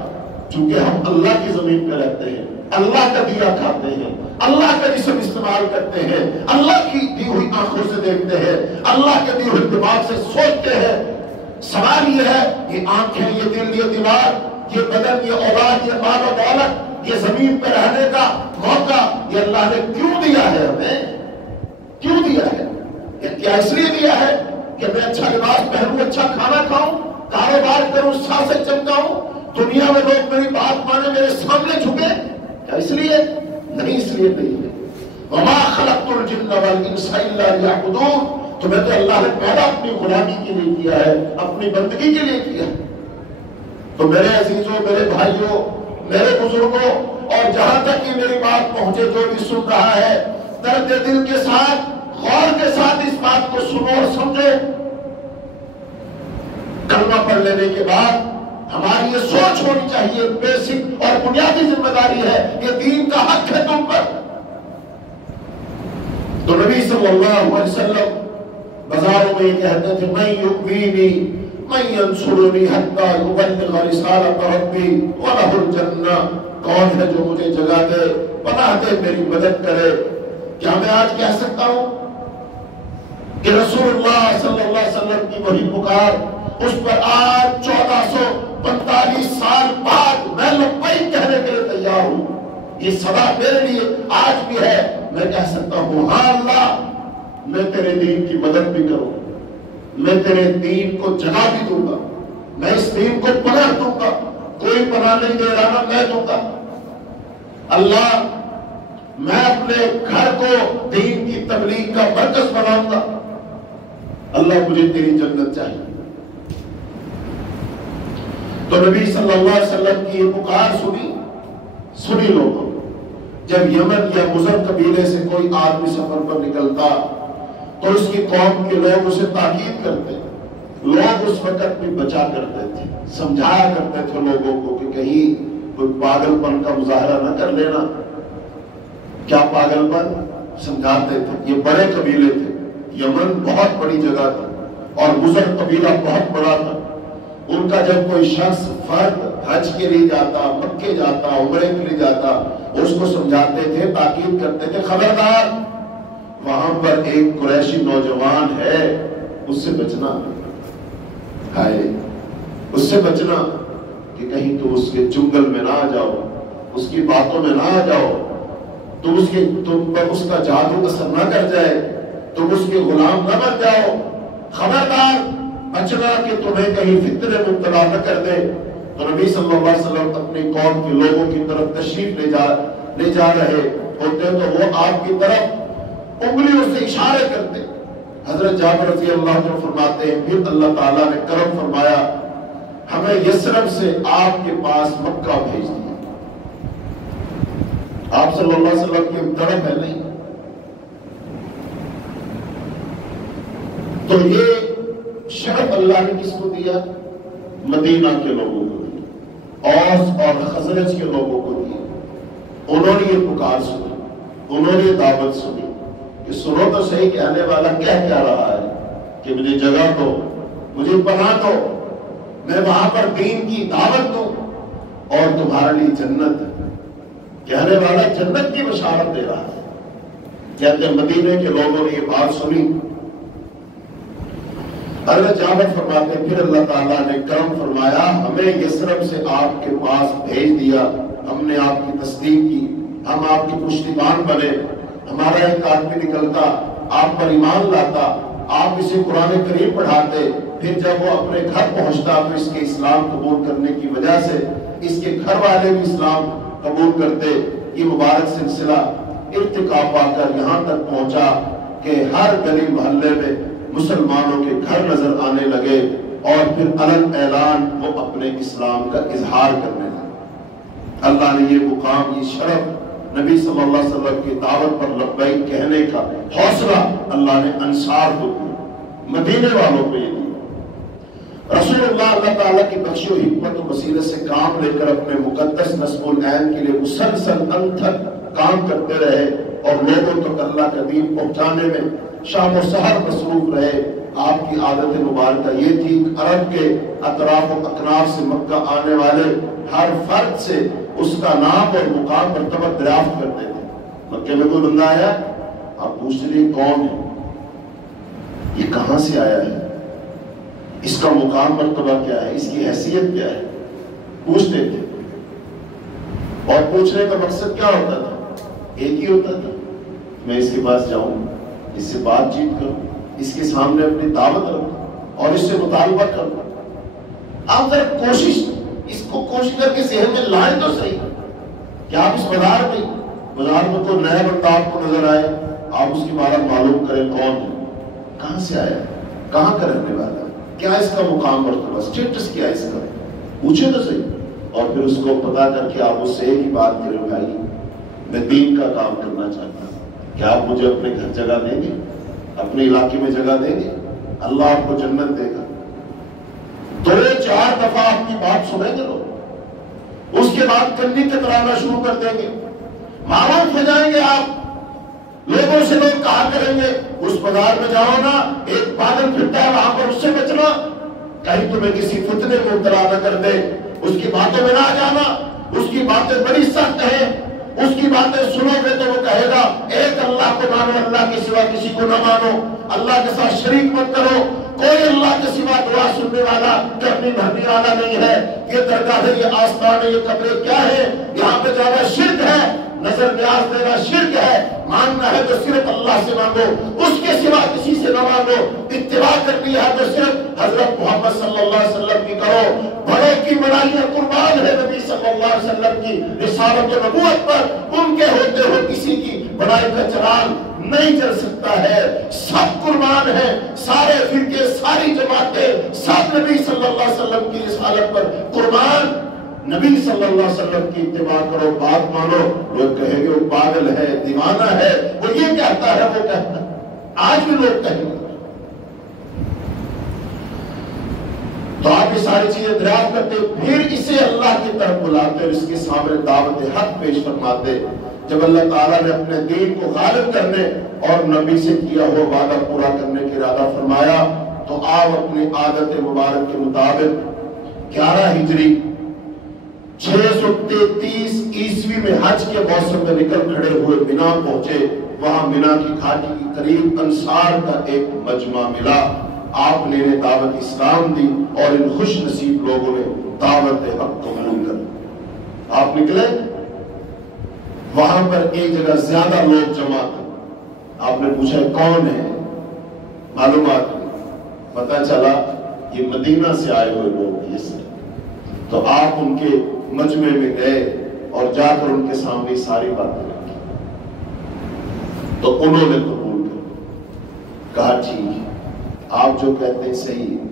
چونکہ ہم اللہ کی زمین پہ رہتے ہیں، اللہ کا دیا کھاتے ہیں، اللہ کا جسم استعمال کرتے ہیں، اللہ کی دی ہوئی آنکھوں سے دیکھتے ہیں، اللہ کے دی ہوئی دماغ سے سوچتے ہیں۔ سوال یہ ہے، یہ آنکھیں، یہ دل، یہ دماغ، یہ بدن، یہ اولاد، یہ مال و دولت، یہ زمین پہ رہنے کا موقع، یہ اللہ نے کیوں دیا ہے ہمیں؟ کیوں دیا ہے؟ یہ کیا اس لیے دیا ہے کہ میں اچھا لباس پہنوں، اچھا کھانا کھاؤں، کاروبار کروں، سیاست چمکاؤں، دنیا میں لوگ میری بات مانے، میرے سامنے جھکے؟ کیا اس لیے؟ نہیں، اس لیے نہیں ہے۔ وما خلقت الجن والانس الا ليعبدون، تمہیں تو اللہ نے پیدا اپنی غلامی کے لیے کیا ہے، اپنی بندگی کے لیے کیا ہے۔ تو میرے عزیزوں، میرے بھائیوں، میرے بزرگوں، اور جہاں تک یہ میری بات پہنچے، جو بھی سن رہا ہے، درد دل کے ساتھ، غور کے ساتھ اس بات کو سنو اور سمجھو۔ کلمہ پڑھ لینے کے بعد ہماری یہ سوچ ہونی چاہیے، بیسک اور بنیادی ذمہ داری ہے، یہ دین کا حق ہے تم پر۔ تو نبی صلی اللہ علیہ وسلم بازاروں میں یہ کہتے تھے، من یؤوینی من ینصرنی حتی یبلغ رسالۃ ربی وَلَهُ الجنہ، کون ہے جو مجھے جگہ دے، پناہ دے، میری مدد کرے۔ کیا میں آج کہہ سکتا ہوں کہ رسول اللہ صلی اللہ علیہ وسلم کی وہی پکار، اس پر آج 1445 سال بعد میں لبیک کہنے کے لیے تیار ہوں، یہ صدا میرے لیے آج بھی ہے۔ میں کہہ سکتا ہوں، ہاں اللہ، میں تیرے دین کی مدد بھی کروں، میں تیرے دین کو جگہ بھی دوں گا، میں اس دین کو پناہ دوں گا، کوئی پناہ نہیں دے رہا نا، میں دوں گا۔ اللہ، میں اپنے گھر کو دین کی تبلیغ کا مرکز بناؤں گا۔ اللہ، مجھے تیری جنت چاہیے۔ تو نبی صلی اللہ علیہ وسلم کی یہ پکار سنی لوگوں، جب یمن یا مضر قبیلے سے کوئی آدمی سفر پر نکلتا تو اس کی قوم کے لوگ اسے تاکید کرتے، لوگ اس وقت بھی بچا کرتے تھے، سمجھایا کرتے تھے لوگوں کو کہ کہیں کوئی پاگل پن کا مظاہرہ نہ کر لینا۔ کیا پاگل پن؟ سمجھاتے تھے۔ یہ بڑے قبیلے تھے، یمن بہت بڑی جگہ تھی اور مضر قبیلہ بہت بڑا تھا۔ ان کا جب کوئی شخص فرد حج کے لیے جاتا، مکے جاتا، عمرے کے لیے جاتا، اس کو سمجھاتے تھے، تاکید کرتے تھے، خبردار، وہاں پر ایک قریشی نوجوان ہے، اس سے بچنا ہے، اس سے بچنا کہ کہیں تو اس کے چنگل میں نہ آ جاؤ، اس کی باتوں میں نہ آ جاؤ، تم پر اس کا جادو اثر نہ کر جائے، تم اس کے غلام نہ بن جاؤ، خبردار بچنا کہ تمہیں کہیں فتنے مبتلا نہ کر دے۔ تو نبی صلی اللہ علیہ وسلم اپنی قوم کے لوگوں کی طرف تشریف لے جا رہے ہوتے تو وہ آپ کی طرف انگلیوں سے اشارے کرتے۔ حضرت جابر رضی اللہ عنہ فرماتے ہیں، پھر اللہ تعالیٰ نے کرم فرمایا، ہمیں یثرب سے آپ کے پاس مکہ بھیج دیا۔ آپ صلی اللہ علیہ وسلم کی طرف ہے نہیں، تو یہ شرف اللہ نے کس کو دیا؟ مدینہ کے لوگوں کو دیا۔ اوس اور خزرج کے لوگوں کو دیے. انہوں نے یہ پکار سنی, انہوں نے دعوت سنی کہ سنو تو صحیح کہنے والا کہہ کیا رہا ہے کہ مجھے جگہ دو, مجھے پناہ دو, میں وہاں پر دین کی دعوت دوں اور تمہارے لیے جنت ہے. کہنے والا جنت کی بشارت دے رہا ہے. کہتے ہیں مدینے کے لوگوں نے یہ بات سنی. حضرت جابر فرماتے ہیں پھر اللہ تعالیٰ نے کرم فرمایا, ہمیں یثرب سے آپ کے پاس بھیج دیا, ہم نے آپ کی تصدیق کی, ہم آپ کے پشتیبان بنے, ہمارا ایک آدمی نکلتا آپ پر ایمان لاتا, آپ اسے قرآن کریم پڑھاتے, پھر جب وہ اپنے گھر پہنچتا تو اس کے اسلام قبول کرنے کی وجہ سے اس کے گھر والے بھی اسلام قبول کرتے. یہ مبارک سلسلہ ارتقا پا کر یہاں تک پہنچا کہ ہر گلی محلے میں مسلمانوں کے گھر نظر آنے لگے اور پھر علن اعلان وہ اپنے اسلام کا اظہار کرنے لگے. اللہ نے یہ مقام, یہ شرف نبی صلی اللہ علیہ وسلم کی دعوت پر لبیک کہنے کا حوصلہ اللہ نے انصار کو دیا, مدینے والوں کو یہ دیا. رسول اللہ تعالیٰ کی بخش و حکمت و وسیلے سے کام لے کر اپنے مقدس نصب العین کے لیے مسلسل انتھک کام کرتے رہے اور لوگوں تک اللہ کا دین پہنچانے میں شام و سحر مصروف رہے. آپ کی عادت مبارکہ یہ تھی عرب کے اطراف و اکناف سے مکہ آنے والے ہر فرد سے اس کا نام اور مقام مرتبہ دریافت کرتے تھے. مکے میں کوئی بندہ آیا, آپ پوچھتے تھے کون ہے, یہ کہاں سے آیا ہے, اس کا مقام مرتبہ کیا ہے, اس کی حیثیت کیا ہے, پوچھتے تھے. اور پوچھنے کا مقصد کیا ہوتا تھا, ایک ہی ہوتا تھا, میں اس کے پاس جاؤں, اس سے بات چیت کروں, اس کے سامنے اپنی دعوت رکھوں اور اس سے مطالبہ کروں. آپ ذرا کوشش, اس کو کوشش کر کے ذہن میں لائیں تو صحیح کہ آپ اس بازار میں کوئی نیا بندہ آپ کو نظر آئے, آپ اس کی بارے معلوم کریں کون ہے, کہاں سے آیا, کہاں کا رہنے والا, کیا اس کا مقام مرتبہ, سٹیٹس کیا اس کا, پوچھے تو صحیح. اور پھر اس کو پتا کر کے آپ اس سے ایک ہی بات کریں, بھائی میں دین کا کام کرنا چاہتا ہوں, کیا آپ مجھے اپنے گھر جگہ دیں گے, اپنے علاقے میں جگہ دیں گے, اللہ آپ کو جنت دے گا. 2-4 دفعہ آپ کی بات سنیں گے لوگ, اس کے بعد کنی کترانا شروع کر دیں گے, معروف ہو جائیں گے آپ. لوگوں سے لوگ کہا کریں گے اس بازار میں جاؤ نا, ایک پاگل پھرتا ہے وہاں پر, اس سے بچنا, کہیں تمہیں کسی فتنے میں مبتلا نہ کر دے, اس کی باتوں میں نہ جانا, اس کی باتیں بڑی سخت ہیں, اس کی باتیں سنو گے تو وہ کہے گا ایک اللہ کو مانو, اللہ کے سوا کسی کو نہ مانو, اللہ کے ساتھ شریک مت کرو, کوئی اللہ کے سوا دعا سننے والا, کرنی بھرنے والا نہیں ہے. یہ درگاہ ہے, یہ آستان ہے, یہ قبریں کیا ہے, یہاں پہ جانا شرک ہے, نظر نیاز دینا شرک ہے, مانگنا ہے تو صرف اللہ سے مانگو, اس کے سوا کسی سے نہ مانگو, اتباع کرنی ہے تو صرف حضرت محمد صلی اللہ علیہ وسلم کی کرو. بڑوں کی بڑائیاں قربان ہے نبی صلی اللہ علیہ وسلم کی رسالت و نبوت پر, ان کے ہوتے ہوئے کسی کی بڑائی کا چراغ نہیں جل سکتا ہے. سب قربان ہیں, سارے فرقے, ساری جماعتیں, سب نبی صلی اللہ علیہ وسلم کی رسالت پر قربان. نبی صلی اللہ علیہ وسلم کی اتباع کرو, بات مانو. لوگ کہیں گے وہ پاگل ہے, دیوانہ ہے, وہ یہ کہتا ہے, وہ کہتا ہے, آج بھی لوگ کہیں گے. تو آپ یہ ساری چیزیں دریافت کرتے, پھر اسے اللہ کی طرف بلاتے اور اس کے سامنے دعوت حق پیش فرماتے. جب اللہ تعالیٰ نے اپنے دین کو غالب کرنے اور نبی سے کیا ہوا وعدہ پورا کرنے کی ارادہ فرمایا تو آپ اپنی عادت مبارک کے مطابق 11 ہجری 633 عیسوی میں حج کے موسم میں نکل کھڑے ہوئے مینا پہنچے. وہاں مینا کی گھاٹی کے قریب انصار کا ایک مجمع ملا. آپ نے دعوت اسلام دی اور ان خوش نصیب لوگوں نے دعوت حق قبول کر. آپ نکلے, وہاں پر ایک جگہ زیادہ لوگ جمع تھے. آپ نے پوچھا کون ہے, معلومات پتہ چلا یہ مدینہ سے آئے ہوئے لوگ. یہ تو آپ ان کے مجمع میں گئے اور جا کر ان کے سامنے ساری باتیں رکھی. تو انہوں نے قبول کہا ٹھیک ہے, آپ جو کہتے ہیں صحیح ہے.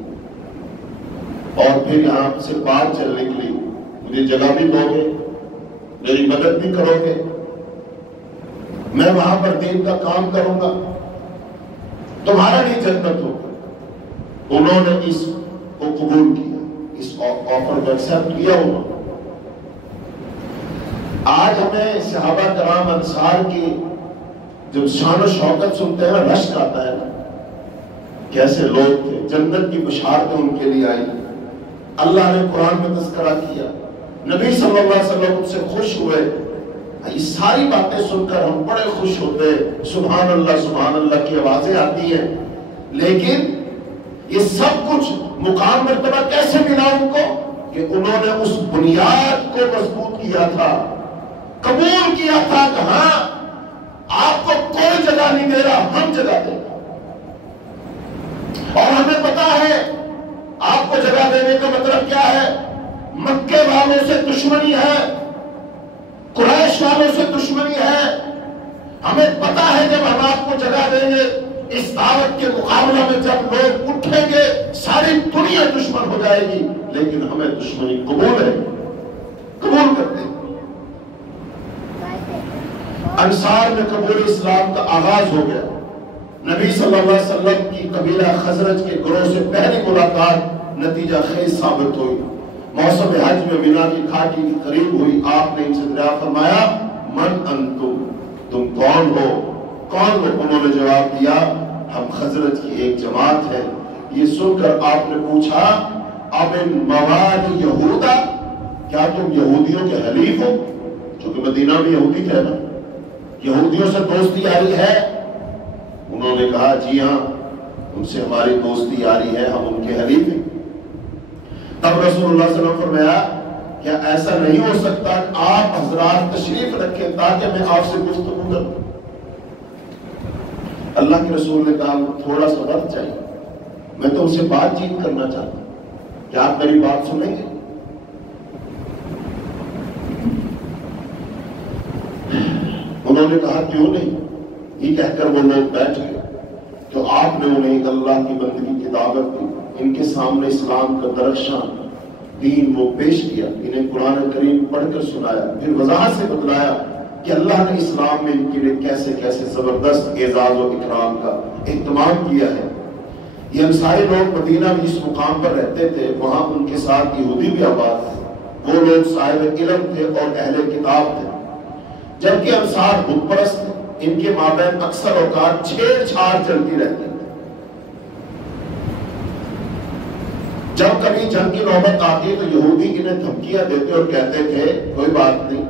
اور پھر یہاں سے بات چلنے کے لیے مجھے جگہ بھی دو گے, میری مدد بھی کرو گے, میں وہاں پر دین کا کام کروں گا, تمہارا بھی جنت ہوگا. انہوں نے اس کو قبول کیا, اس آفر کو ایکسپٹ کیا. آج ہمیں صحابہ کرام انصار کی جب شان و شوکت سنتے ہیں رشک آتا ہے نا، کیسے لوگ تھے، جنت کی بشارتیں ان کے لیے آئی، اللہ نے قرآن میں تذکرہ کیا، نبی صلی اللہ علیہ وسلم ان سے خوش ہوئے. یہ ساری باتیں سن کر ہم بڑے خوش ہوتے، سبحان اللہ کی آوازیں آتی ہیں. لیکن یہ سب کچھ مقام مرتبہ کیسے ملا ان کو؟ کہ انہوں نے اس بنیاد کو مضبوط کیا تھا، قبول کیا تھا کہ ہاں آپ کو کوئی جگہ نہیں دے رہا، ہم جگہ دیں گے. اور ہمیں پتا ہے آپ کو جگہ دینے کا مطلب کیا ہے. مکے والوں سے دشمنی ہے، قریش والوں سے دشمنی ہے. ہمیں پتا ہے جب ہم آپ کو جگہ دیں گے، اس دعوت کے مقابلہ میں جب لوگ اٹھیں گے ساری دنیا دشمن ہو جائے گی، لیکن ہمیں دشمنی قبول ہے، قبول کرتے ہیں. انصار میں قبول اسلام کا آغاز ہو گیا. نبی صلی اللہ علیہ وسلم کی قبیلہ خزرج کے گروہ سے پہلی ملاقات نتیجہ خیز ثابت ہوئی. موسم حج میں مینا کی گھاٹی کی قریب ہوئی. آپ نے ان سے دریافت فرمایا من انتم، تم کون ہو؟ کون ہو؟ انہوں نے جواب دیا ہم خزرج کی ایک جماعت ہے. یہ سن کر آپ نے پوچھا ابن موال یہودا، کیا تم یہودیوں کے حلیف ہو؟ چونکہ مدینہ میں یہودی تھے نا، یہودیوں سے دوستی یاری ہے. انہوں نے کہا جی ہاں، ان سے ہماری دوستی یاری ہے، ہم ان کے حلیف ہیں. تب رسول اللہ صلی اللہ علیہ وسلم فرمایا کیا ایسا نہیں ہو سکتا کہ آپ حضرات تشریف رکھیں تاکہ میں آپ سے گفتگو کروں؟ اللہ کے رسول نے کہا تھوڑا سا وقت چاہیے، میں تو ان سے بات چیت کرنا چاہتا ہوں، کیا آپ میری بات سنیں گے؟ انہوں نے کہا کیوں نہیں. یہ کہہ کر وہ لوگ بیٹھ گئے. تو آپ نے انہیں اللہ کی بندگی کی دعوت دی، ان کے سامنے اسلام کا درخشان دین وہ پیش کیا، انہیں قرآن کریم پڑھ کر سنایا، پھر وضاحت سے بتلایا کہ اللہ نے اسلام میں ان کے لیے کیسے کیسے زبردست اعزاز و اکرام کا اہتمام کیا ہے. یہ انصاری لوگ مدینہ میں جس مقام پر رہتے تھے وہاں ان کے ساتھ یہودی بھی آباد تھے. وہ لوگ صاحب علم تھے اور اہل کتاب تھے، جبکہ انصار بت پرست تھے. ان کے مابین اکثر اوقات چھیڑ چھاڑ چلتی رہتی تھی. جب کبھی جنگ کی نوبت آتی تو یہودی انہیں دھمکیاں دیتے اور کہتے تھے کوئی بات نہیں،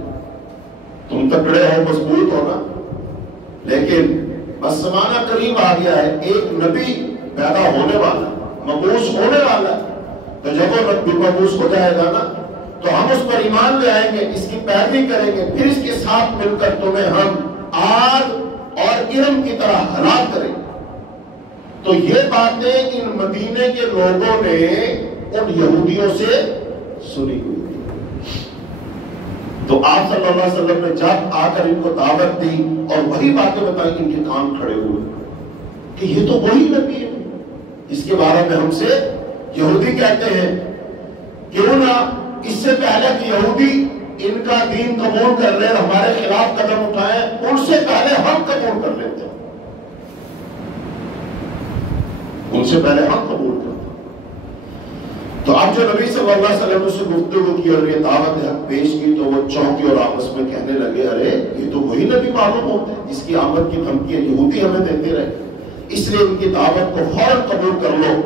تم تکڑے ہو، مضبوط ہو نا، لیکن بس زمانہ قریب آ گیا ہے، ایک نبی پیدا ہونے والا، مبعوث ہونے والا ہے، تو جب وہ نبی مبعوث ہو جائے گا نا تو ہم اس پر ایمان لے آئیں گے، اس کی پیروی کریں گے، پھر اس کے ساتھ مل کر تمہیں ہم آگ اور ارم کی طرح ہلاک کریں گے. تو یہ باتیں ان مدینے کے لوگوں نے ان یہودیوں سے سنی ہوئی تھی. تو آپ صلی اللہ علیہ وسلم نے جب آ کر ان کو دعوت دی اور وہی باتیں بتائی، ان کے کان کھڑے ہوئے کہ یہ تو وہی نبی ہے اس کے بارے میں ہم سے یہودی کہتے ہیں. کیوں نہ اس سے پہلے کہ یہودی ان کا دین قبول کر لیں، ہمارے خلاف قدم اٹھائیں، ان سے پہلے ہم قبول کر لیتے ہیں، ان سے پہلے ہم قبول کرتے ہیں. تو اب جو نبی صلی اللہ علیہ وسلم سے گفتگو کی اور یہ دعوت حق پیش کی تو وہ چونکے اور آپس میں کہنے لگے ارے یہ تو وہی نبی معلوم ہوتے ہیں جس کی آمد کی دھمکیاں یہودی ہمیں دیتے رہے، اس لیے ان کی دعوت کو فوراً قبول کر لو،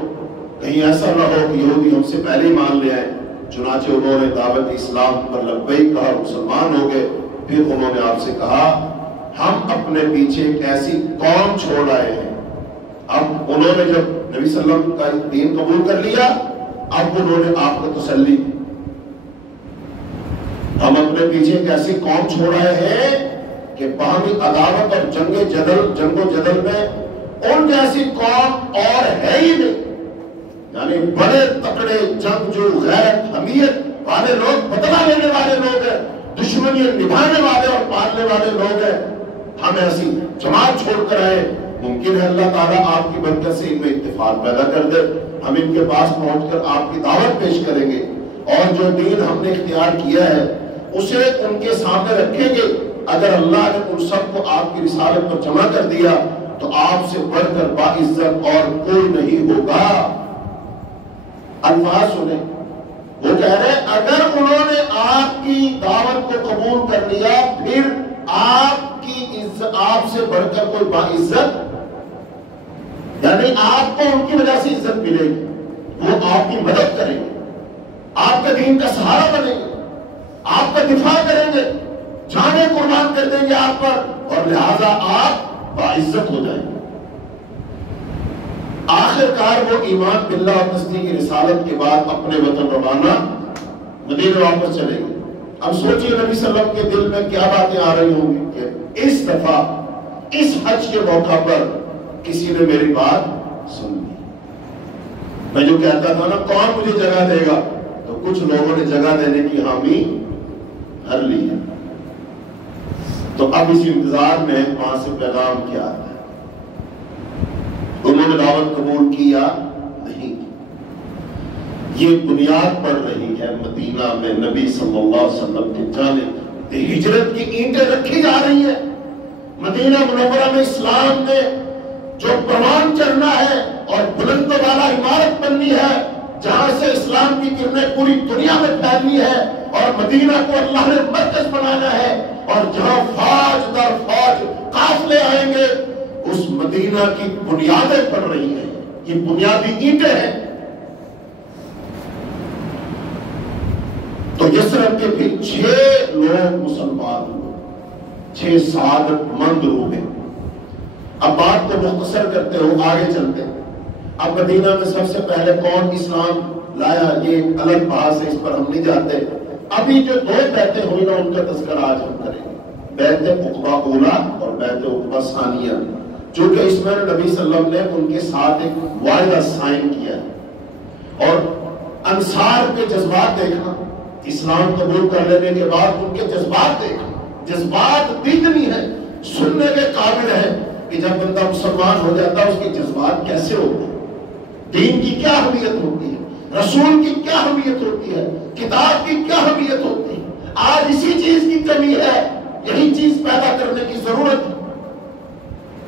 کہیں ایسا نہ ہو کہ یہودی ہم سے پہلے ہی مان لے آئے. چنانچہ انہوں نے دعوت اسلام پر لبیک کہا، مسلمان ہو گئے. پھر انہوں نے آپ سے کہا ہم اپنے پیچھے ایک ایسی قوم چھوڑ آئے ہیں. اب انہوں نے جب نبی صلی اللہ علیہ وسلم کا دین قبول کر لیا، اب انہوں نے آپ کو تسلی دی، ہم اپنے پیچھے ایک ایسی قوم چھوڑ آئے ہیں کہ باہمی عداوت اور جنگ و جدل میں ان جیسی قوم اور ہے ہی نہیں. یعنی بڑے تکڑے جنگجو غیرت حمیت والے لوگ، بدلہ لینے والے لوگ ہیں، دشمنیاں نبھانے والے اور پالنے والے لوگ ہیں. ہم ایسی جماعت چھوڑ کر آئے، ممکن ہے اللہ تعالیٰ آپ کی برکت سے ان میں اتفاق پیدا کر دے، ہم ان کے پاس پہنچ کر آپ کی دعوت پیش کریں گے اور جو دین ہم نے اختیار کیا ہے اسے ان کے سامنے رکھیں گے. اگر اللہ نے ان سب کو آپ کی رسالت پر جمع کر دیا تو آپ سے بڑھ کر باعزت اور کوئی نہیں ہوگا. الفاظ سنیں، وہ کہہ رہے ہیں اگر انہوں نے آپ کی کی دعوت کو قبول کر لیا، پھر آپ کی عزت، آپ سے بڑھ کر کوئی باعزت، یعنی آپ کو ان کی وجہ سے عزت ملے گی، وہ آپ کی مدد کریں گے، آپ کے دین کا سہارا بنیں گے، آپ کا دفاع کریں گے، جانیں قربان کر دیں گے آپ پر، اور لہذا آپ باعزت ہو جائیں گے۔ آخر کار وہ ایمان باللہ اور تصدیق رسالت کے بعد اپنے وطن روانہ مدینہ واپس چلے گئے۔ اب سوچئے نبی صلی اللہ علیہ وسلم کے دل میں کیا باتیں آ رہی ہوں گی کہ اس دفعہ اس حج کے موقع پر کسی نے میری بات سن لی۔ میں جو کہتا تھا نا کون مجھے جگہ دے گا، تو کچھ لوگوں نے جگہ دینے کی حامی بھر لی ہے۔ تو اب اس انتظار میں وہاں سے پیغام کیا آتا ہے، انہوں نے دعوت قبول کی یا نہیں؟ یہ بنیاد پڑ رہی ہے مدینہ میں نبی صلی اللہ علیہ وسلم کے جانے، ہجرت کی اینٹیں رکھی جا رہی ہیں۔ مدینہ منورہ میں اسلام نے جو پروان چڑھنا ہے اور بلند و بالا عمارت بننی ہے، جہاں سے اسلام کی کرنیں پوری دنیا میں پھیلنی ہے، اور مدینہ کو اللہ نے مرکز بنانا ہے، اور جہاں فوج در فوج قافلے آئیں گے، اس مدینہ کی بنیادیں پڑ رہی ہیں، یہ بنیادی اینٹیں ہیں۔ تو یثرب کے پھر 6 لوگ مسلمان ہوئے، 6 سعادت مند ہوئے۔ اب بات کو مختصر کرتے ہو آگے چلتے ہیں۔ اب مدینہ میں سب سے پہلے کون اسلام لایا، یہ ایک الگ بحث ہے، اس پر ہم نہیں جاتے۔ ابھی جو 2 بیعتیں ہوئی نا ان کا تذکرہ آج ہم کریں گے، بیعت عقبہ اولا اور بیعت عقبہ ثانیہ، جو کہ اس میں نبی صلی اللہ علیہ وسلم نے ان کے ساتھ ایک معاہدہ سائن کیا ہے۔ اور انصار کے جذبات دیکھنا، اسلام قبول کر لینے کے بعد ان کے جذبات دیکھنا، جذبات دیدنی ہے، سننے کے قابل ہے کہ جب بندہ مسلمان ہو جاتا ہے اس کے جذبات کیسے ہوتے ہیں، دین کی کیا اہمیت ہوتی ہے، رسول کی کیا اہمیت ہوتی ہے، کتاب کی کیا اہمیت ہوتی ہے۔ آج اسی چیز کی کمی ہے، یہی چیز پیدا کرنے کی ضرورت ہے۔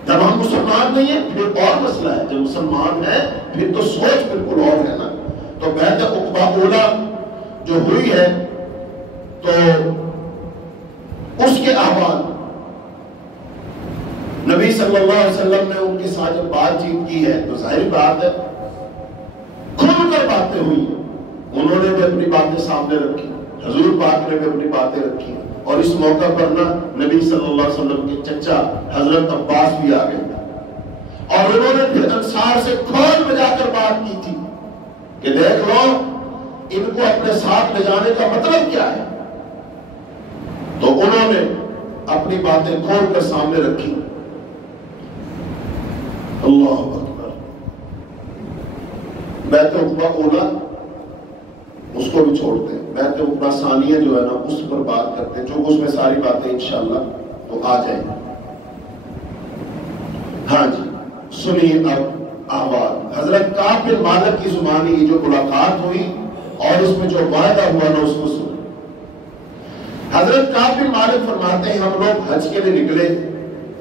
جب ہم مسلمان نہیں ہیں پھر اور مسئلہ ہے، جب مسلمان ہیں پھر تو سوچ بالکل اور ہے نا۔ تو بیعت عقبہ اولا جو ہوئی ہے، تو اس کے احوال نبی صلی اللہ علیہ وسلم نے ان کے ساتھ جب بات چیت کی ہے تو ظاہر بات ہے کھل کر باتیں ہوئی، انہوں نے بھی اپنی باتیں سامنے رکھی، حضور پاک نے بھی اپنی باتیں رکھی، اور اس موقع پر نا نبی صلی اللہ علیہ وسلم کے چچا حضرت عباس بھی آ گئے، اور انہوں نے پھر انصار سے کھول بجا کر بات کی تھی کہ دیکھ لو ان کو اپنے ساتھ لے جانے کا مطلب کیا ہے۔ تو انہوں نے اپنی باتیں کھول کر سامنے رکھی۔ اللہ اکبر۔ بیعت عقبہ اولا اس کو بھی چھوڑتے ہیں، بیعت عقبہ ثانیہ جو ہے نا اس پر بات کرتے ہیں، جو اس میں ساری باتیں انشاءاللہ تو آ جائیں گی۔ ہاں جی سنیے اب احوال۔ حضرت کعب بن مالک کی زبانی یہ جو ملاقات ہوئی اور اس میں جو وعدہ ہوا نا اس کو سنیں۔ حضرت کعب بن مالک فرماتے ہیں ہم لوگ حج کے لیے نکلے،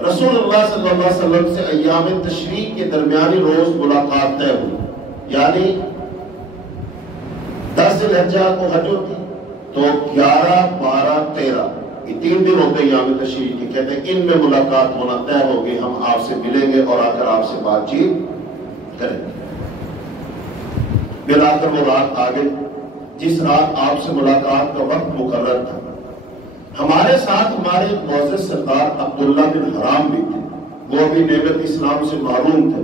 رسول اللہ صلی اللہ علیہ وسلم سے ایام تشریق کے درمیانی روز ملاقات طے ہوئی، یعنی 10 ذی الحجہ کو حج ہوتی تو 11، 12، 13 یہ 3 دن ہوتے ایام تشریق کے، کہتے ہیں ان میں ملاقات ہونا طے ہوگی، ہم آپ سے ملیں گے اور آ کر آپ سے بات چیت کریں گے۔ پھر آ کر وہ رات آ گئی جس رات آپ سے ملاقات کا وقت مقرر تھا۔ ہمارے ساتھ ہمارے ایک معزز سردار عبداللہ بن حرام بھی تھے، وہ بھی نعمت اسلام سے محروم تھے،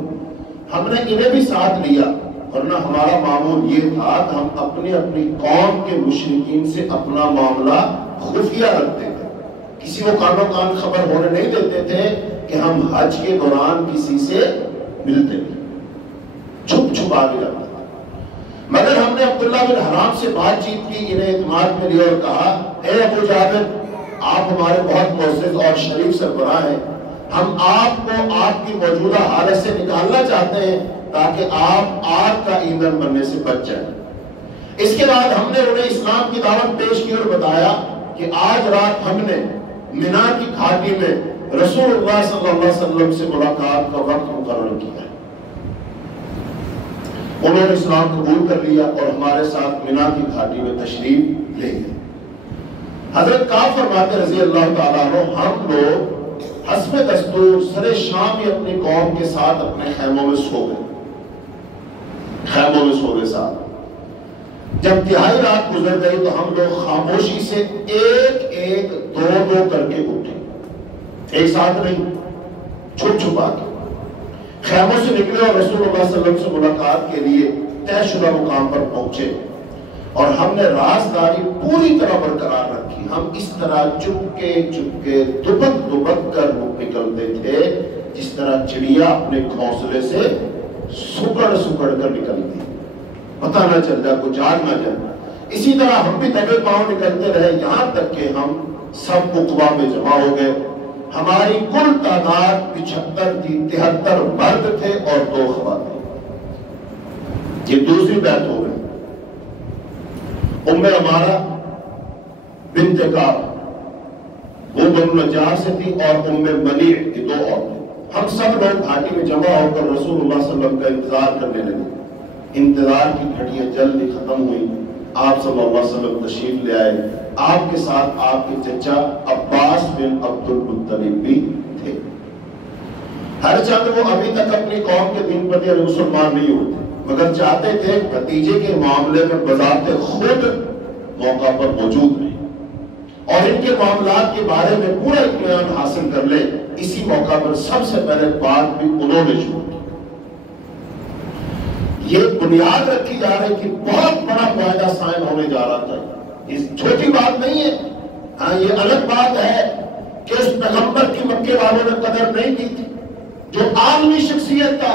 ہم نے انہیں بھی ساتھ لیا، ورنہ ہمارا معمول یہ تھا کہ ہم اپنی قوم کے مشرکین سے اپنا معاملہ خفیہ رکھتے تھے، کسی کو کانوں کان خبر ہونے نہیں دیتے تھے کہ ہم حج کے دوران کسی سے ملتے تھے، چھپ چھپ آگے رکھتے تھے۔ مگر ہم نے عبداللہ بن حرام سے بات چیت کی، انہیں اعتماد میں لیا اور کہا اے ابو جابر آپ ہمارے بہت معزز اور شریف سربراہ ہیں، ہم آپ کو آپ کی موجودہ حالت سے نکالنا چاہتے ہیں تاکہ آپ آگ کا ایندھن بننے سے بچ جائیں۔ اس کے بعد ہم نے انہیں اسلام کی دعوت پیش کی اور بتایا کہ آج رات ہم نے منا کی گھاٹی میں رسول اللہ صلی اللہ علیہ وسلم سے ملاقات کا وقت مقرر کیا ہے۔ انہوں نے اسلام قبول کر لیا اور ہمارے ساتھ منا کی گھاٹی میں تشریف لے گئے۔ حضرت کعب فرماتے رضی اللہ تعالیٰ عنہ، ہم لوگ حسب دستور سر شام ہی اپنی قوم کے ساتھ اپنے خیموں میں سو گئے، خیموں میں سو گئے ساتھ۔ جب تہائی رات گزر گئی تو ہم لوگ خاموشی سے ایک ایک دو دو کر کے اٹھے، ایک ساتھ نہیں، چھپ چھپا کے خیموں سے نکلے اور رسول اللہ صلی اللہ علیہ وسلم سے ملاقات کے لیے طے شدہ مقام پر پہنچے، اور ہم نے رازداری پوری طرح برقرار رکھی۔ ہم اس طرح چپکے چپکے دبک دبک کر نکلتے تھے جس طرح چڑیا اپنے گھونسلے سے سکڑ سکڑ کر نکلتی، پتہ نہ چل جائے، کوئی جان نہ جائے۔ اسی طرح ہم بھی دبے پاؤں نکلتے رہے، یہاں تک کہ ہم سب عقبہ میں جمع ہو گئے۔ ہماری کل تعداد 75 تھی، 73 مرد تھے اور 2 خواتین۔ یہ دوسری بیعت ہو گئی۔ ام عمارہ بنت کعب وہ بنو نجار سے تھی، اور ام منیع، یہ 2 عورتیں۔ ہم سب لوگ گھاٹی میں جمع ہو کر رسول اللہ صلی اللہ علیہ وسلم کا انتظار کرنے لگے۔ انتظار کی گھڑیاں جلدی ختم ہوئی، آپ صلی اللہ علیہ وسلم تشریف لے آئے۔ آپ کے ساتھ آپ کے چچا عباس بن عبد المطلب بھی تھے۔ ہر چند وہ ابھی تک اپنی قوم کے دین پر مسلمان نہیں ہوتے، مگر چاہتے تھے بھتیجے کے معاملے میں بذات خود موقع پر موجود رہیں اور ان کے معاملات کے بارے میں پورا اطمینان حاصل کر لیں۔ اسی موقع پر سب سے پہلے بات بھی انہوں نے شروع کی۔ یہ بنیاد رکھی جا رہی کہ بہت بڑا معاہدہ سائن ہونے جا رہا تھا، اس چھوٹی بات نہیں ہے۔ ہاں یہ الگ بات ہے کہ اس پیغمبر کی مکے والوں نے قدر نہیں کی تھی، جو عالمی شخصیت تھا،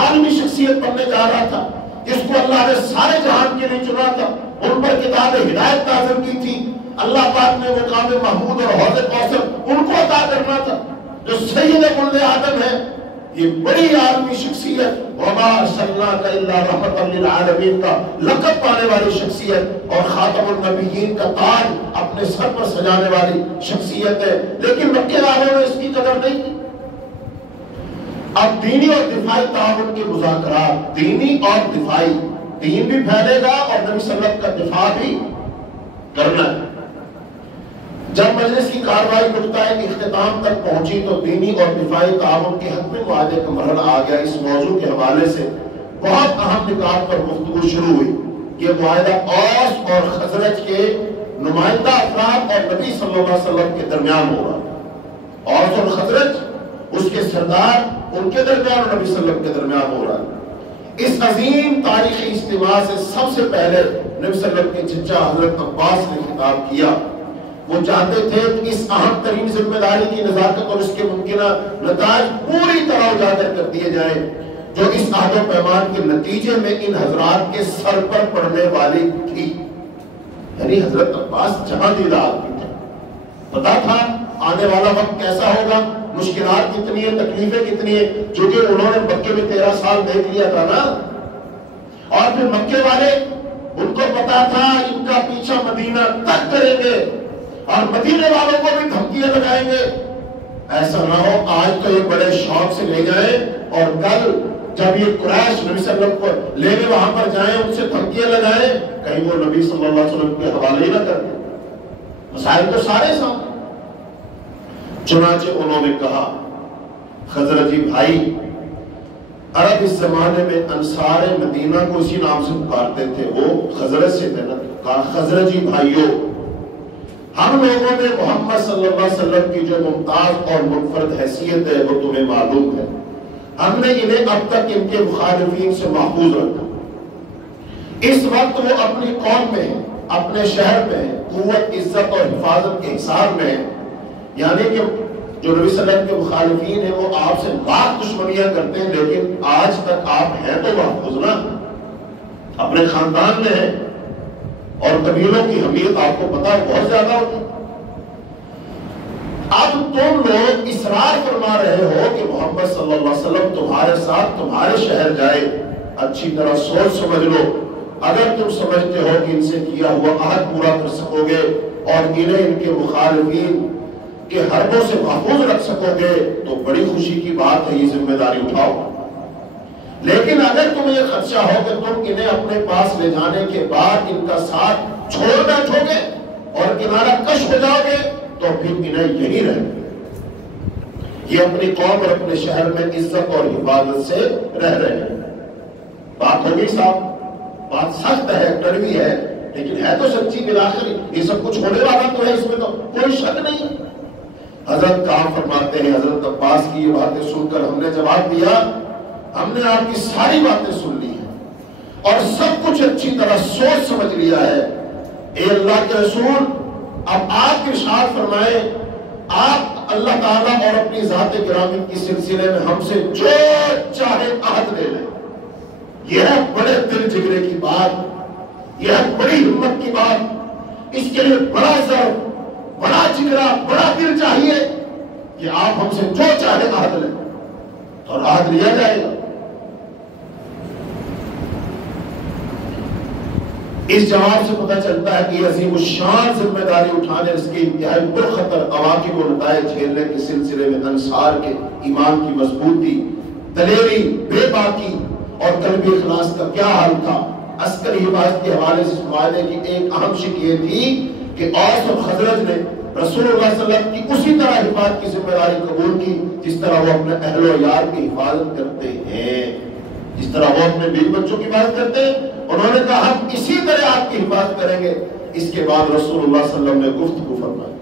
عالمی شخصیت بننے جا رہا تھا، جس کو اللہ نے سارے جہان کے لیے چنا تھا، ان پر کتاب ہدایت نازل کی تھی، اللہ پاک نے مقام محمود اور حوض کوثر ان کو عطا کرنا تھا، جو سید ولد آدم ہے۔ یہ بڑی عالمی شخصیت، وما ارسلناک الا رحمۃ للعالمین کا لقب پانے والی شخصیت اور خاتم النبیین کا تاج اپنے سر پر سجانے والی شخصیت ہے، لیکن مکے والوں نے اس کی قدر نہیں کی۔ اب دینی اور دفاعی تعاون کے مذاکرات، دینی اور دفاعی، دین بھی پھیلے گا اور نبی صلی اللہ علیہ وسلم کا دفاع بھی کرنا ہے۔ جب مجلس کی کارروائی نقطۂ اختتام تک پہنچی تو دینی اور دفاعی تعاون کے حتمی معاہدے کا مرحلہ آ گیا۔ اس موضوع کے حوالے سے بہت اہم نکات پر گفتگو شروع ہوئی۔ یہ معاہدہ اوس اور خزرج کے نمائندہ افراد اور نبی صلی اللہ علیہ وسلم کے درمیان ہو رہا ہے۔ اوس اور خزرج، اس کے سردار، ان کے درمیان اور نبی صلی اللہ علیہ وسلم کے درمیان ہو رہا ہے۔ اس عظیم تاریخی اجتماع سے سب سے پہلے نبی صلی اللہ علیہ وسلم کے چچا حضرت عباس نے خطاب کیا۔ وہ چاہتے تھے کہ اس اہم ترین ذمہ داری کی نزاکت اور اس کے ممکنہ نتائج پوری طرح اجاگر کر دیے جائیں جو اس عہد و پیمان کے نتیجے میں ان حضرات کے سر پر پڑنے والی تھی۔ یعنی حضرت عباس جہاں دیدہ آدمی تھے، پتا تھا آنے والا وقت کیسا ہوگا، مشکلات کتنی ہیں، تکلیفیں کتنی ہیں، چونکہ انہوں نے مکے میں 13 سال دیکھ لیا تھا نا، اور پھر مکے والے ان کو پتا تھا ان کا پیچھا مدینہ تک کریں گے اور مدینے والوں کو بھی دھمکیاں لگائیں گے۔ ایسا نہ ہو آج تو یہ بڑے شوق سے لے جائیں اور کل جب یہ قریش نبی صلی اللہ علیہ وسلم کو لینے وہاں پر جائیں، ان سے دھمکیاں لگائیں، کہیں وہ نبی صلی اللہ علیہ وسلم کے حوالے ہی نہ کر دیں۔ مسائل تو سارے سامنے۔ چنانچہ انہوں نے کہا، خزرجی بھائی، عرب اس زمانے میں انصار مدینہ کو اسی نام سے پکارتے تھے، وہ خزرج سے تھے نا، کہا خزرجی بھائیوں، ہم لوگوں نے محمد صلی اللہ علیہ وسلم کی جو ممتاز اور منفرد حیثیت ہے وہ تمہیں معلوم ہے، ہم نے انہیں اب تک ان کے مخالفین سے محفوظ رکھا۔ اس وقت وہ اپنی قوم میں، اپنے شہر میں قوت، عزت اور حفاظت کے حصار میں، یعنی کہ جو نبی صلی اللہ علیہ وسلم کے مخالفین ہیں وہ آپ سے لاکھ دشمنیاں کرتے ہیں، لیکن آج تک آپ ہیں تو محفوظ نا، اپنے خاندان میں ہیں، اور قبیلوں کی حمیت آپ کو پتا ہے بہت زیادہ ہوتی۔ اب تم لوگ اصرار فرما رہے ہو کہ محمد صلی اللہ علیہ وسلم تمہارے ساتھ تمہارے شہر جائے، اچھی طرح سوچ سمجھ لو، اگر تم سمجھتے ہو کہ ان سے کیا ہوا عہد پورا کر سکو گے اور انہیں ان کے مخالفین کے حربوں سے محفوظ رکھ سکو گے تو بڑی خوشی کی بات ہے، یہ ذمہ داری اٹھاؤ۔ لیکن اگر تمہیں یہ خدشہ ہو کہ تم انہیں اپنے پاس لے جانے کے بعد ان کا ساتھ چھوڑ بیٹھو گے اور کنارہ کش ہو جاؤ گے تو پھر انہیں یہی رہنا، یہ اپنی قوم اور اپنے شہر میں عزت اور حفاظت سے رہ رہے ہیں۔ بات ہوگی صاحب، بات سخت ہے، کڑوی ہے، لیکن ہے تو سچی۔ بالآخر یہ سب کچھ ہونے والا تو ہے، اس میں تو کوئی شک نہیں۔ حضرت کہاں فرماتے ہیں، حضرت عباس کی یہ باتیں سن کر ہم نے جواب دیا، ہم نے آپ کی ساری باتیں سن لی ہیں اور سب کچھ اچھی طرح سوچ سمجھ لیا ہے۔ اے اللہ کے رسول، اب آپ ارشاد فرمائیں، آپ اللہ تعالیٰ اور اپنی ذات گرامی کی سلسلے میں ہم سے جو چاہے عہد لے لیں۔ یہ ہے بڑے دل جگرے کی بات، یہ ہے بڑی ہمت کی بات، اس کے لیے بڑا ضرور، بڑا جگرا، بڑا دل چاہیے کہ آپ ہم سے جو چاہے عہد لیں اور عہد لیا جائے گا۔ اس جواب سے پتہ چلتا ہے کہ عظیم الشان ذمہ داری اٹھانے، اس کے انتہائی پرخطر عواقب و نتائج جھیلنے کے سلسلے میں انصار کے ایمان کی مضبوطی، دلیری، بے باکی اور قلبی اخلاص کا کیا حال تھا۔ عسکری حفاظت کے حوالے سے اس معاہدے کی ایک اہم شک یہ تھی کہ اوس اور خزرج نے رسول اللہ صلی اللہ علیہ وسلم کی اسی طرح حفاظت کی ذمہ داری قبول کی جس طرح وہ اپنے اہل و یار کی حفاظت کرتے ہیں، جس طرح وہ اپنے بیوی بچوں کی حفاظت کرتے ہیں۔ انہوں نے کہا ہم اسی طرح آپ کی حفاظت کریں گے۔ اس کے بعد رسول اللہ صلی اللہ علیہ وسلم نے گفتگو فرمائی۔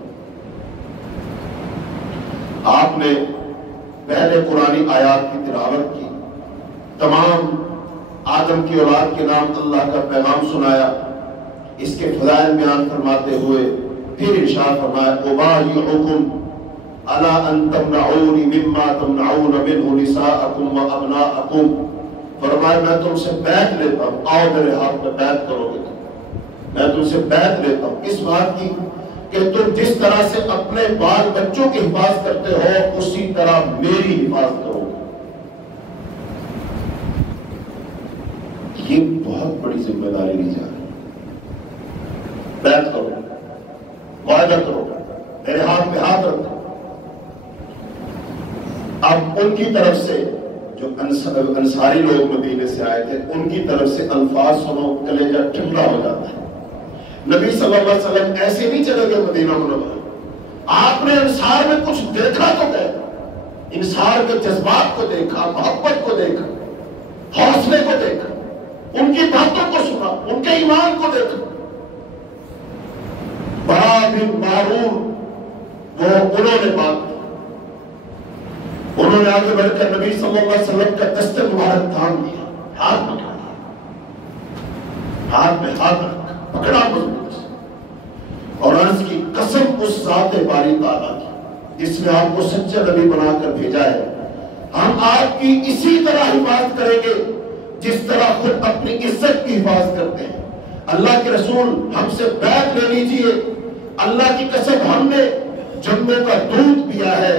آپ نے پہلے قرآنی آیات کی تلاوت کی، تمام آدم کی اولاد کے نام اللہ کا پیغام سنایا، اس کے فضائل بیان فرماتے ہوئے پھر ارشاد فرمایا أُبَايِعُكُمْ عَلَىٰ أَن تَمْنَعُونِ مِمَّا تَمْنَعُونَ مِنْهُ نِسَاءَكُمْ وَأَبْنَاءَكُمْ۔ فرمایا میں تم سے بیعت لیتا ہوں، آؤ میرے ہاتھ میں بیعت کرو گے، میں تم سے بیعت لیتا ہوں اس بات کی کہ تم جس طرح سے اپنے بال بچوں کی حفاظت کرتے ہو اسی طرح میری حفاظت کرو گے۔ یہ بہت بڑی ذمہ داری لی جا رہی ہے۔ بیعت کرو، وعدہ کرو، میرے ہاتھ میں ہاتھ رکھو۔ اب ان کی طرف سے جو انصاری لوگ مدینے سے آئے تھے ان کی طرف سے الفاظ سنو کلیجہ ٹھنڈا ہو جاتا ہے۔ نبی صلی اللہ علیہ وسلم ایسے نہیں چلے گئے مدینہ منورہ، آپ نے انصار میں کچھ دیکھا تو ہے، انصار کے جذبات کو دیکھا، محبت کو دیکھا، حوصلے کو دیکھا، ان کی باتوں کو سنا، ان کے ایمان کو دیکھا۔ بڑا بن معرور وہ انہوں نے بات کی، انہوں نے آگے بڑھ کر نبی صلی اللہ علیہ وسلم کا دست مبارک تھام دیا، ہاتھ پکڑا دیا، ہاتھ میں ہاتھ رکھا، پکڑا مضبوط سے اور عرض کی قسم اس ذات باری تعالیٰ کی جس نے آپ کو سچا نبی بنا کر بھیجا ہے، ہم آپ کی اسی طرح حفاظت کریں گے جس طرح خود اپنی عزت کی حفاظت کرتے ہیں۔ اللہ کے رسول ہم سے بیعت لے لیجئے، اللہ کی قسم ہم نے جنگوں کا دودھ پیا ہے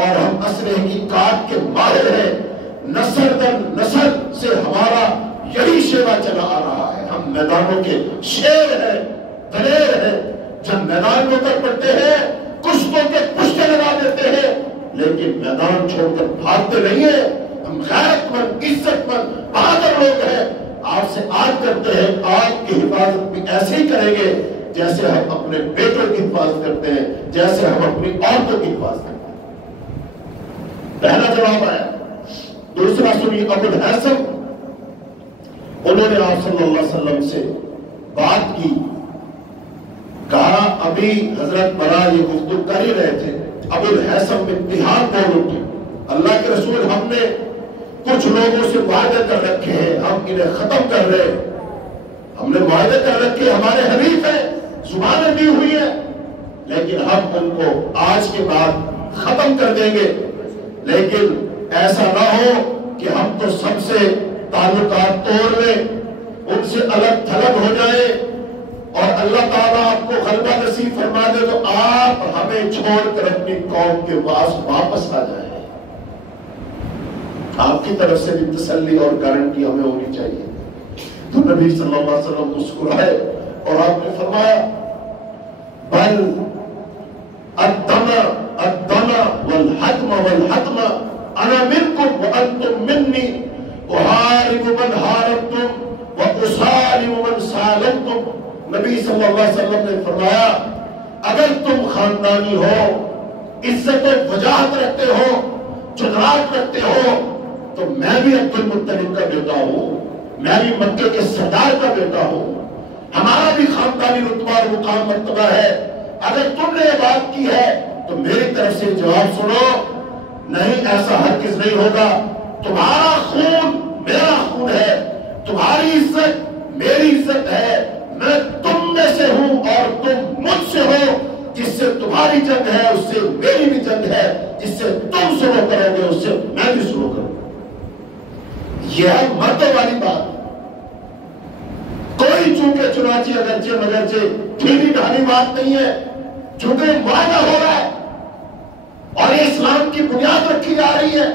اور ہم اسلحے کی کاٹ کے ماہر ہیں، نسل در نسل سے ہمارا یہی شیوا چلا آ رہا ہے، ہم میدانوں کے شیر ہیں، دلیر ہیں، جب میدان میں اتر پڑتے ہیں کشتوں کے پشتے لگا دیتے ہیں لیکن میدان چھوڑ کر بھاگتے نہیں ہیں۔ ہم غیرت مند، عزت مند، بہادر لوگ ہیں، آپ سے عہد کرتے ہیں آپ کی حفاظت بھی ایسے ہی کریں گے جیسے ہم اپنے بیٹوں کی حفاظت کرتے ہیں، جیسے ہم اپنی عورتوں کی حفاظت کرتے ہیں۔ پہلا جواب آیا۔ دوسرا سنیے، ابو الحسن انہوں نے آپ صلی اللہ علیہ وسلم سے بات کی، کہا ابھی حضرت برا یہ گفتگو کر ہی رہے تھے، ابو الحسن امتحان بول اٹھے، اللہ کے رسول ہم نے کچھ لوگوں سے وعدے کر رکھے ہیں، ہم انہیں ختم کر رہے ہیں، ہم نے وعدے کر رکھے، ہمارے حریف ہیں، زبانیں دی ہوئی ہیں، لیکن ہم ان کو آج کے بعد ختم کر دیں گے، لیکن ایسا نہ ہو کہ ہم تو سب سے تعلقات توڑ لیں، ان سے الگ تھلگ ہو جائیں اور اللہ تعالیٰ آپ کو غلبہ نصیب فرما دے تو آپ ہمیں چھوڑ کر اپنی قوم کے پاس واپس آ جائیں۔ آپ کی طرف سے بھی تسلی اور گارنٹی ہمیں ہونی چاہیے۔ تو نبی صلی اللہ علیہ وسلم مسکرائے اور آپ نے فرمایا بل الدم الدم والحتم والحتم انا منکم وانتم منی احارب من حاربتم واسالم من سالمتم۔ نبی صلی صلی اللہ علیہ وسلم نے فرمایا اگر تم خاندانی ہو، عزت و وجاہت رکھتے ہو، جدارت رکھتے ہو، تو میں بھی عبد المطلب کا بیٹا ہوں، میں بھی مکے کے سردار کا بیٹا ہوں، ہمارا بھی خاندانی رتبہ اور مقام مرتبہ ہے۔ اگر تم نے یہ بات کی ہے تو میری طرف سے جواب سنو، نہیں ایسا ہرگز نہیں ہوگا۔ تمہارا خون میرا خون ہے، تمہاری عزت میری عزت ہے، میں تم میں سے ہوں اور تم مجھ سے ہو۔ جس سے تمہاری جنگ ہے اس سے میری بھی جنگ ہے، جس سے تم سلو کرو گے اس سے میں بھی سلو کروں گا۔ یہ ہے مردوں والی بات۔ کوئی چونکہ چنانچہ اگرچہ مگرچہ ٹھیلی ڈھالی بات نہیں ہے، چونکہ معاہدہ ہو رہا ہے اور یہ اسلام کی بنیاد رکھی جا رہی ہے۔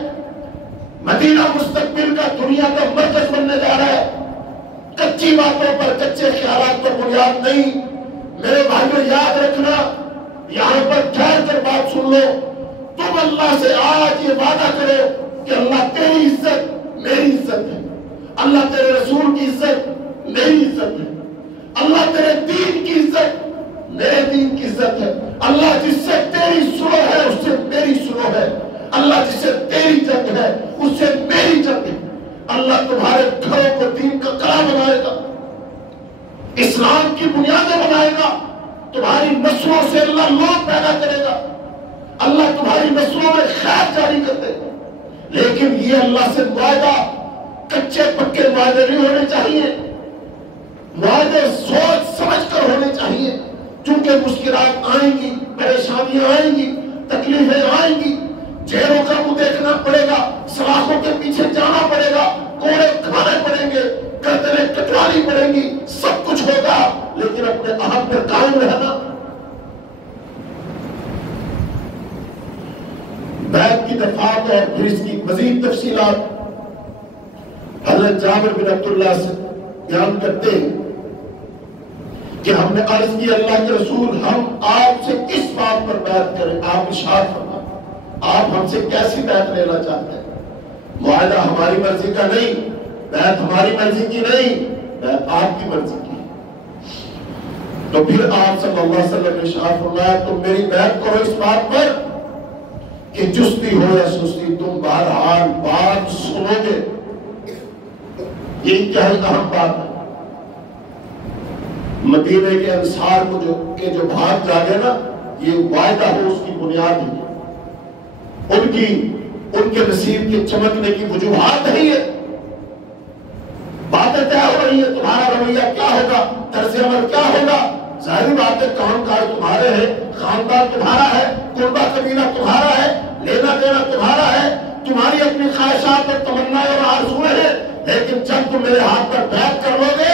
مدینہ مستقبل کا دنیا کا مرکز بننے جا رہا ہے۔ کچی باتوں پر، کچے خیالات پر بنیاد نہیں۔ میرے بھائیوں یاد رکھنا، یہاں پر ٹھہر کر بات سن لو، تم اللہ سے آج یہ وعدہ کرو کہ اللہ تیری عزت میری عزت ہے، اللہ تیرے رسول کی عزت میری عزت ہے، اللہ تیرے دین کی عزت میرے دین کی عزت ہے، اللہ جس سے تیری سلو ہے اس سے میری سلو ہے، اللہ جس سے تیری جنگ ہے اس سے میری جنگ ہے۔ اللہ تمہارے گھروں کو دین کا قلعہ بنائے گا، اسلام کی بنیادیں بنائے گا، تمہاری نسلوں سے اللہ لوگ پیدا کرے گا، اللہ تمہاری نسلوں میں خیر جاری کر دے گا۔ لیکن یہ اللہ سے معاہدہ کچے پکے معاہدے نہیں ہونے چاہیے، معاہدے سوچ سمجھ کر ہونے چاہیے، چونکہ مشکلات آئیں گی، پریشانیاں آئیں گی، تکلیفیں آئیں گی، جیلوں کا منہ دیکھنا پڑے گا، سلاخوں کے پیچھے جانا پڑے گا، کوڑے کھانے پڑیں گے، گردنیں کٹوانی پڑیں گی، سب کچھ ہوگا، لیکن اپنے عہد پر قائم رہنا۔ بیعت کی دفعات اور پھر اس کی مزید تفصیلات حضرت جابر بن عبداللہ سے بیان کرتے ہیں کہ ہم نے عرض کی اللہ کے رسول ہم آپ سے کس بات پر بیعت کریں؟ آپ ارشاد فرمائیں آپ ہم سے کیسی بیعت لینا چاہتے ہیں؟ معاہدہ ہماری مرضی کا نہیں، بیعت ہماری مرضی کی نہیں، بیعت آپ کی مرضی کی۔ تو پھر آپ صلی اللہ علیہ وسلم نے ارشاد فرمایا تم میری بیعت کرو اس بات پر کہ چستی ہو یا سستی تم بہرحال بات سنو گے۔ یہ انتہائی اہم بات ہے۔ مدینے کے انصار کو جو بھاگ جاگے نا، یہ وعدہ ہو اس کی بنیاد ہی ہے، ان کے نصیب کے چمکنے کی وجوہات نہیں ہے، باتیں طے ہو رہی ہے، تمہارا رویہ کیا ہوگا، طرز عمل کیا ہوگا، ظاہری بات ہے کام کاج تمہارے ہیں، خاندان تمہارا ہے، قربہ قبیلہ تمہارا ہے، لینا دینا تمہارا ہے، تمہاری اپنی خواہشات اور تمنائیں اور آرزویں ہیں، لیکن جب تم میرے ہاتھ پر بیعت کر لو گے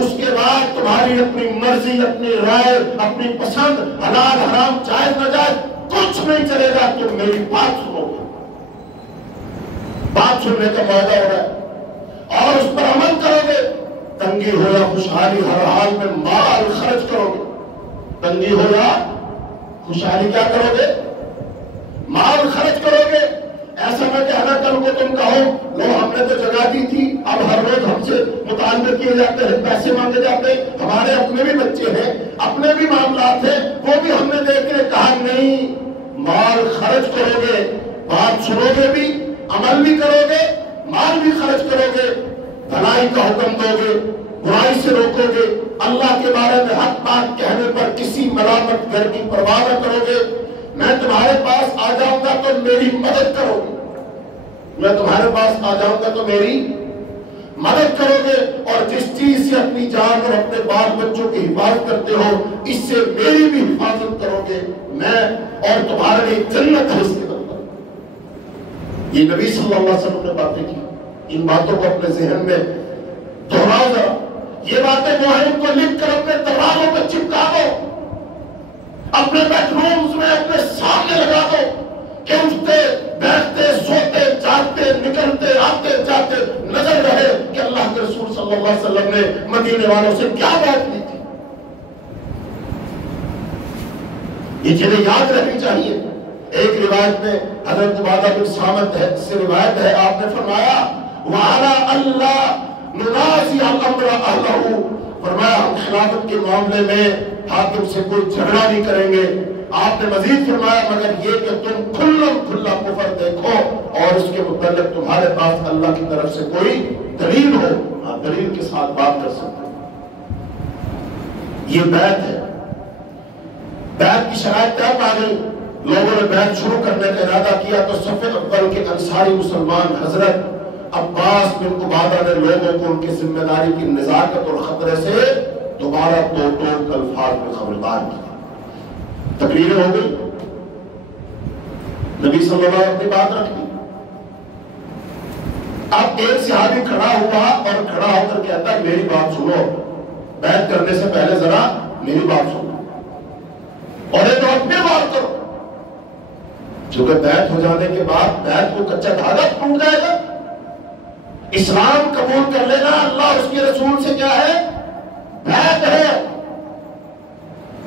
اس کے بعد تمہاری اپنی مرضی، اپنی رائے، اپنی پسند، حلال حرام جائز ناجائز کچھ نہیں چلے گا، تم میری بات سنو گے۔ بات سننے کا معاہدہ ہو رہا ہے اور اس پر عمل کرو گے، تنگی ہو یا خوشحالی ہر حال میں مال خرچ کرو گے، تنگی ہو یا خوشحالی کیا کرو گے؟ مال خرچ کرو گے۔ ایسا میں کہنا کروں گے تم کہو لو ہم نے تو جگہ دی تھی، اب ہر روز ہم سے مطالبے کیے جاتے ہیں، پیسے مانگے جاتے ہیں، ہمارے اپنے بھی بچے ہیں، اپنے بھی معاملات ہیں، وہ بھی ہم نے دیکھ کے کہا نہیں، مال خرچ کرو گے، بات سنو گے بھی، عمل بھی کرو گے، مال بھی خرچ کرو گے، بھلائی کا حکم دو گے، برائی سے روکو گے، اللہ کے بارے میں حق بات کہنے پر کسی ملامت گر کی پرواہ نہ کرو گے۔ میں تمہارے پاس آ جاؤں گا تو میری مدد کرو گے، میں تمہارے پاس آ جاؤں گا تو میری مدد کرو گے، اور جس چیز سے اپنی جان اور اپنے بال بچوں کی حفاظت کرتے ہو اس سے میری بھی حفاظت کرو گے، میں اور تمہارے لیے جنت حاصل کروں گا۔ یہ نبی صلی اللہ علیہ وسلم نے باتیں کی، ان باتوں کو اپنے ذہن میں دہراؤ ذرا، یہ باتیں مہم کو لکھ کر اپنے دروازوں پہ چپکا دو، اپنے بیڈ رومز میں اپنے سامنے لگا دو کہ اٹھتے بیٹھتے سوتے جاگتے نکلتے آتے جاتے نظر رہے کہ اللہ کے رسول صلی اللہ علیہ وسلم نے مدینے والوں سے کیا بات کی تھی۔ یہ چیزیں یاد رہنی چاہیے۔ ایک روایت میں حضرت عبادہ بن صامت سے روایت ہے، آپ نے فرمایا وَعَلَىٰ أَلَّا نُنَازِعَ الْأَمْرَ أَهْلَهُ فرمایا ہم خلافت کے معاملے میں حاکم سے کوئی جھگڑا نہیں کریں گے. آپ نے مزید فرمایا مگر یہ کہ تم کھلم کھلا کفر دیکھو اور اس کے متعلق تمہارے پاس اللہ کی طرف سے کوئی دلیل ہو. ہاں دلیل کے ساتھ بات کر سکتے ہیں. یہ بیعت ہے. بیعت کی شرائط طے پا گئی. لوگوں نے بیعت شروع کرنے کا ارادہ کیا تو صف اول کے انصاری مسلمان حضرت عباس بن عبادہ نے لوگوں کو ان کی ذمہ داری کی نزاکت اور خطرے سے دوبارہ توڑ توڑ کے الفاظ میں خبردار کیا. تقریر ہو گئی. نبی صلی اللہ علیہ وسلم نے بات رکھ دی. اب ایک صحابی کھڑا ہوا اور کھڑا ہو کر کہتا ہے میری بات سنو, بیعت کرنے سے پہلے ذرا میری بات سنو اور ایک اور پھر بات کرو. چونکہ بیعت ہو جانے کے بعد بیعت کو کچا دھاگا ٹوٹ جائے گا. اسلام قبول کر لینا اللہ اس کے رسول سے کیا ہے؟ بیعت ہے.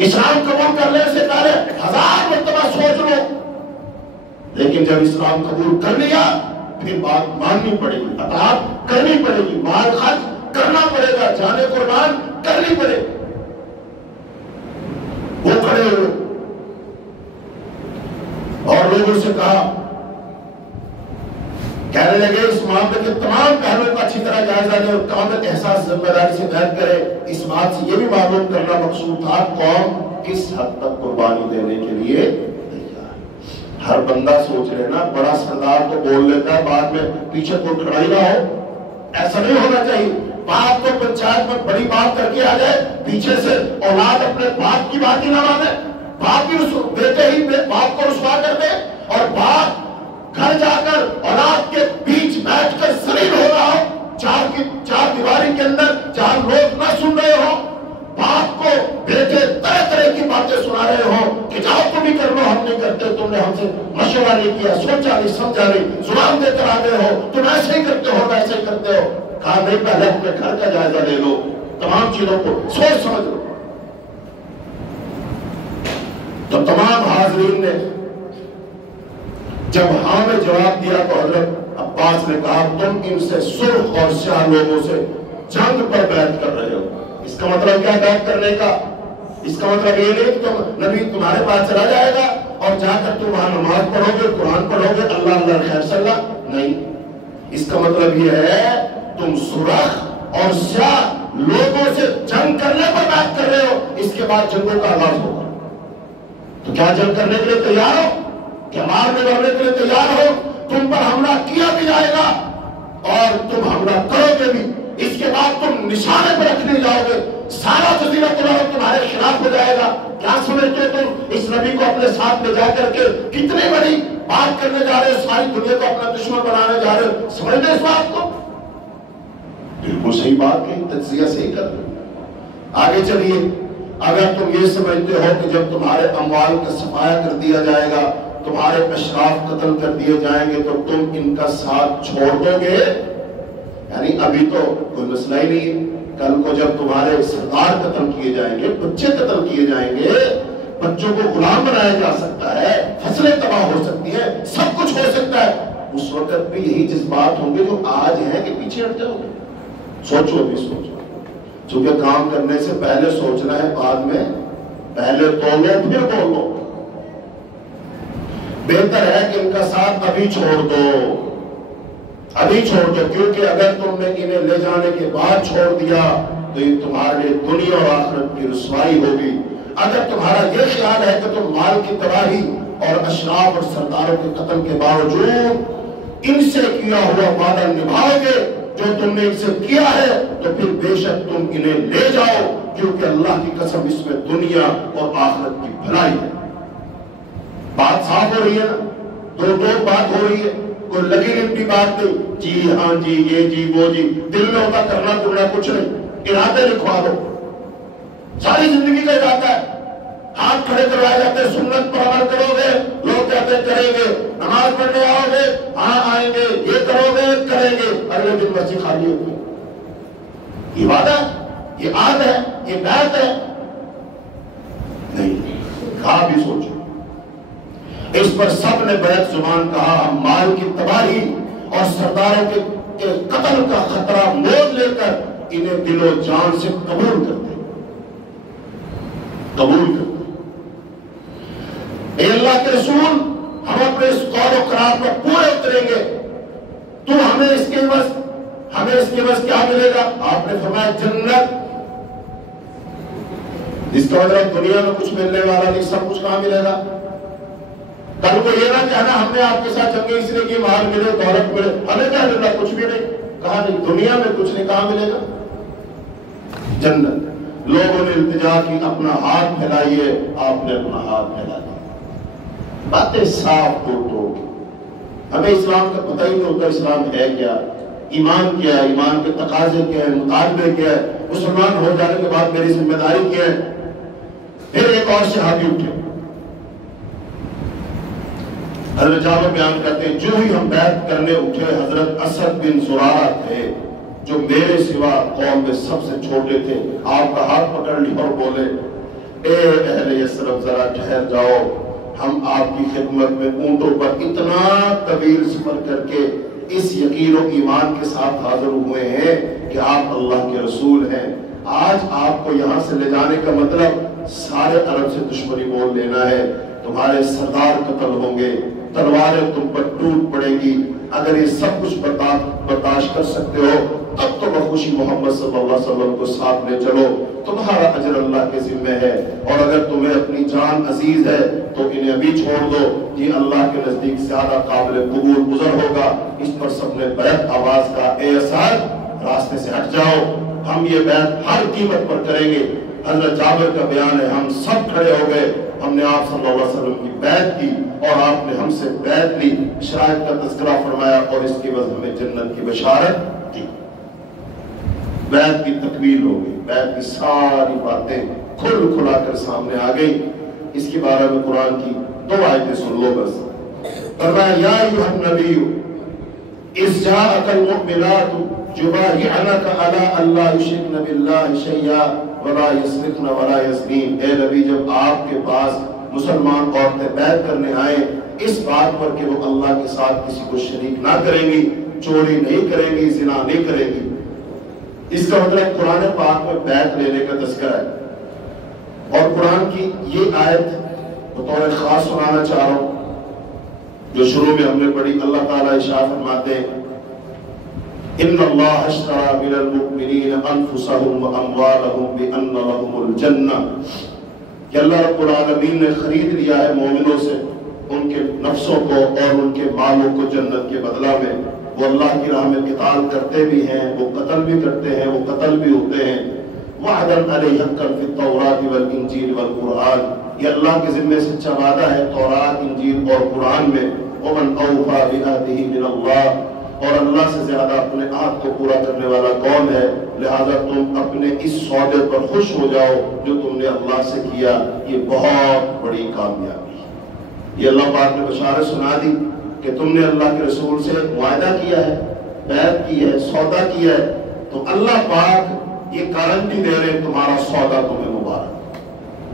اسلام قبول کرنے سے پہلے 1000 مرتبہ سوچ لو, لیکن جب اسلام قبول کر لیا پھر بات ماننی پڑے گی, اطاعت کرنی پڑے گی, مال خرچ کرنا پڑے گا, جانے قربان کرنی پڑے گی. وہ کھڑے ہوئے اور لوگوں سے کہا, کہنے لگے اس معاملے کے تمام پہلوؤں کا اچھی طرح جائزہ لیں اور کامل احساس ذمہ داری سے بیعت کرے. اس بات سے یہ بھی معلوم کرنا مقصود تھا قوم کس حد تک قربانی دینے کے لیے تیار. ہر بندہ سوچ لینا بڑا سردار تو بول لیتا ہے, بعد میں پیچھے کوئی کھڑا ہی نہ ہو. ایسا نہیں ہونا چاہیے. باپ کو پنچایت میں بڑی بات کر کے آ جائے, پیچھے سے اولاد اپنے باپ کی بات ہی نہ مانے, باپ کی بیٹے ہی باپ کو رسوا کر دے, اور باپ گھر جا کر اولاد کے بیچ بیٹھ کر ذلیل ہو رہا ہو, چار دیواری کے اندر جہاں لوگ نہ سن رہے ہو, باپ کو بیٹے طرح طرح کی باتیں سنا رہے ہو کہ جاؤ تم ہی کر لو, ہم نہیں کرتے, تم نے ہم سے مشورہ نہیں کیا, سوچا نہیں, سمجھا نہیں, زبان دے کر آ گئے ہو, تم ایسے ہی کرتے ہو ویسے ہی کرتے ہو. کہا نہیں, پہلے اپنے گھر کا جائزہ لے لو, تمام چیزوں کو سوچ سمجھ لو. تو تمام حاضرین نے جب ہاں میں جواب دیا تو حضرت عباس نے کہا تم ان سے سرخ اور سیاہ لوگوں سے جنگ پر بیعت کر رہے ہو. اس کا مطلب کیا بیعت کرنے کا؟ اس کا مطلب یہ نہیں کہ تم نبی تمہارے پاس چلا جائے گا اور جا کر تم وہاں نماز پڑھو گے, قرآن پڑھو گے, اللہ اللہ خیر صلی اللہ نہیں. اس کا مطلب یہ ہے تم سرخ اور سیاہ لوگوں سے جنگ کرنے پر بیعت کر رہے ہو. اس کے بعد جنگوں کا آغاز ہوگا. تو کیا جنگ کرنے کے لیے تیار ہو؟ کیا مارنے مرنے کے لیے تیار ہو؟ تم پر حملہ کیا بھی جائے گا اور تم حملہ کرو گے بھی. اس کے بعد تم نشانے پر رکھنے جاؤ گے, سارا جزیرۃ العرب تمہارے خلاف ہو جائے گا. کیا سمجھتے ہو تم اس نبی کو اپنے ساتھ لے جا کر کے کتنی بڑی بات کرنے جا رہے ہو, ساری دنیا کو اپنا دشمن بنانے جا رہے ہو؟ سمجھتے اس بات کو؟ بالکل صحیح بات کی, تجزیہ صحیح کر لو. آگے چلیے. اگر تم یہ سمجھتے ہو کہ جب تمہارے اموال کا صفایا کر دیا جائے گا, تمہارے اشراف قتل کر دیے جائیں گے تو تم ان کا ساتھ چھوڑ دو گے, یعنی ابھی تو کوئی مسئلہ ہی نہیں, کل کو جب تمہارے سردار قتل کیے جائیں گے, بچے قتل کیے جائیں گے, بچوں کو غلام بنایا جا سکتا ہے, فصلیں تباہ ہو سکتی ہیں, سب کچھ ہو سکتا ہے, اس وقت بھی یہی جذبات ہوں گے جو آج ہیں کہ پیچھے ہٹ جاؤ گے. سوچو ابھی سوچو, چونکہ کام کرنے سے پہلے سوچنا ہے, بعد میں پہلے تولو پھر بولو. بہتر ہے کہ ان کا ساتھ ابھی چھوڑ دو, ابھی چھوڑ دو, کیونکہ اگر تم نے انہیں لے جانے کے بعد چھوڑ دیا تو یہ تمہارے لیے دنیا اور آخرت کی رسوائی ہوگی. اگر تمہارا یہ خیال ہے کہ تم مال کی تباہی اور اشراف اور سرداروں کے قتل کے باوجود ان سے کیا ہوا وعدہ نبھاؤ گے جو تم نے ان سے کیا ہے, تو پھر بے شک تم انہیں لے جاؤ, کیونکہ اللہ کی قسم اس میں دنیا اور آخرت کی بھلائی ہے. بات صاف ہو رہی ہے نا, دو بات ہو رہی ہے, کوئی لگی لپٹی بات نہیں. جی ہاں جی, یہ جی وہ جی, دل میں ہوتا کرنا کرنا کچھ نہیں, ارادے لکھوا دو. ساری زندگی کا ارادہ ہے, ہاتھ کھڑے کروائے جاتے ہیں, سنت پر عمل کرو گے, لوگ کہتے ہیں کریں گے, نماز پڑھنے آؤ گے, ہاں آئیں گے, یہ کرو گے کریں گے, اگلے دن مسجد خالی ہوگی. یہ وعدہ ہے, یہ عہد ہے, یہ بیعت ہے نہیں. کہا بھی سوچو. اس پر سب نے بیعت زبان کہا. ہم مال کی تباہی اور سرداروں کے قتل کا خطرہ مول لے کر انہیں دل و جان سے قبول کرتے اے اللہ کے رسول، ہم اپنے اس قول و قرار پر پورے اتریں گے، تو ہمیں اس کے عوض کیا ملے گا؟ آپ نے فرمایا جنت، جس کا مطلب دنیا میں کچھ ملنے والا نہیں، سب کچھ کہاں ملے گا؟ کل کو یہ نہ کہنا ہم نے آپ کے ساتھ جنگیں اس لیے کہ مال ملے، دولت ملے، ہمیں کیا ملنا؟ کچھ بھی نہیں، کہا نہیں دنیا میں کچھ نہیں، کہاں ملے گا؟ جنت۔ لوگوں نے التجا کی اپنا ہاتھ پھیلائیے، آپ نے اپنا ہاتھ پھیلا دیا۔ باتیں صاف ٹوٹ ہمیں اسلام کا پتہ ہی نہیں ہوتا، اسلام ہے کیا، ایمان کیا ہے، ایمان کے تقاضے کیا ہے، مطالبے کیا ہے، مسلمان ہو جانے کے بعد میری ذمہ داری کیا ہے۔ پھر ایک اور صحابی اٹھے، حضرت جابر بیان کرتے ہیں جو ہی ہم بیعت کرنے اٹھے، حضرت اسد بن زرارہ تھے جو میرے سوا قوم میں سب سے چھوٹے تھے، آپ کا ہاتھ پکڑ لیا اور بولے اے اہل یثرب ذرا ٹھہر جاؤ، ہم آپ کی خدمت میں اونٹوں پر اتنا طویل سفر کر کے اس یقین و ایمان کے ساتھ حاضر ہوئے ہیں کہ آپ اللہ کے رسول ہیں۔ آج آپ کو یہاں سے لے جانے کا مطلب سارے عرب سے دشمنی مول لینا ہے، تمہارے سردار قتل ہوں گے، تلواریں تم پر ٹوٹ پڑیں گی، اگر یہ سب کچھ برداشت کر سکتے ہو تب تو بخوشی محمد صلی اللہ علیہ وسلم کو ساتھ لے چلو، تمہارا اجر اللہ کے ذمہ ہے، اور اگر تمہیں اپنی جان عزیز ہے تو انہیں ابھی چھوڑ دو، یہ اللہ کے نزدیک زیادہ قابل قبول گزر ہوگا۔ اس پر سب نے بیعت آواز کا، اے اسد راستے سے ہٹ جاؤ، ہم یہ بیعت ہر قیمت پر کریں گے۔ حضرت جابر کا بیان ہے، ہم سب کھڑے ہو گئے، ہم نے آپ صلی اللہ علیہ وسلم کی بیعت کی اور آپ نے ہم سے بیعت لی، شرائط کا تذکرہ فرمایا اور اس کی وجہ ہمیں جنت کی بشارت دی۔ بیعت کی تکمیل ہو گئی، بیعت کی ساری باتیں کھل کھلا کر سامنے آ گئی۔ اس کے بارے میں قرآن کی 2 آیتیں سن لو بس۔ فرمایا یا ایھا النبی اذ جاءک المؤمنات یبایعنک علی الا یشرکن باللہ شیئا ولا یسرقن ولا یزنین، اے نبی جب آپ کے پاس مسلمان عورتیں بیعت کرنے آئیں اس بات پر کہ وہ اللہ کے ساتھ کسی کو شریک نہ کریں گی، چوری نہیں کریں گی، زنا نہیں کریں گی۔ اس کا مطلب قرآن پاک میں بیعت لینے کا تذکرہ ہے، اور قرآن کی یہ آیت بطور خاص سنانا چاہ رہا ہوں جو شروع میں ہم نے پڑھی۔ اللہ تعالیٰ ارشاد فرماتے ہیں ان اللہ اشتری من المؤمنین انفسهم واموالهم بان لهم الجنہ، کہ اللہ رب العالمین نے خرید لیا ہے مومنوں سے ان کے نفسوں کو اور ان کے مالوں کو جنت کے بدلہ میں۔ وہ اللہ کی راہ میں قتال کرتے بھی ہیں، وہ قتل بھی کرتے ہیں، وہ قتل بھی ہوتے ہیں۔ وعدا علیہ حقا فی التوراۃ والانجیل والقرآن، یہ اللہ کے ذمہ سچا وعدہ ہے تورات، انجیل اور قرآن میں۔ ومن اوفی بعہدہ من اللہ، اور اللہ سے زیادہ اپنے عہد کو پورا کرنے والا کون ہے؟ لہذا تم اپنے اس سودے پر خوش ہو جاؤ جو تم نے اللہ سے کیا، یہ بہت بڑی کامیابی ہے۔ یہ اللہ پاک نے بشارت سنا دی کہ تم نے اللہ کے رسول سے معاہدہ کیا ہے، بیعت کی ہے، سودا کیا ہے، تو اللہ پاک یہ گارنٹی دے رہے ہیں تمہارا سودا تمہیں مبارک،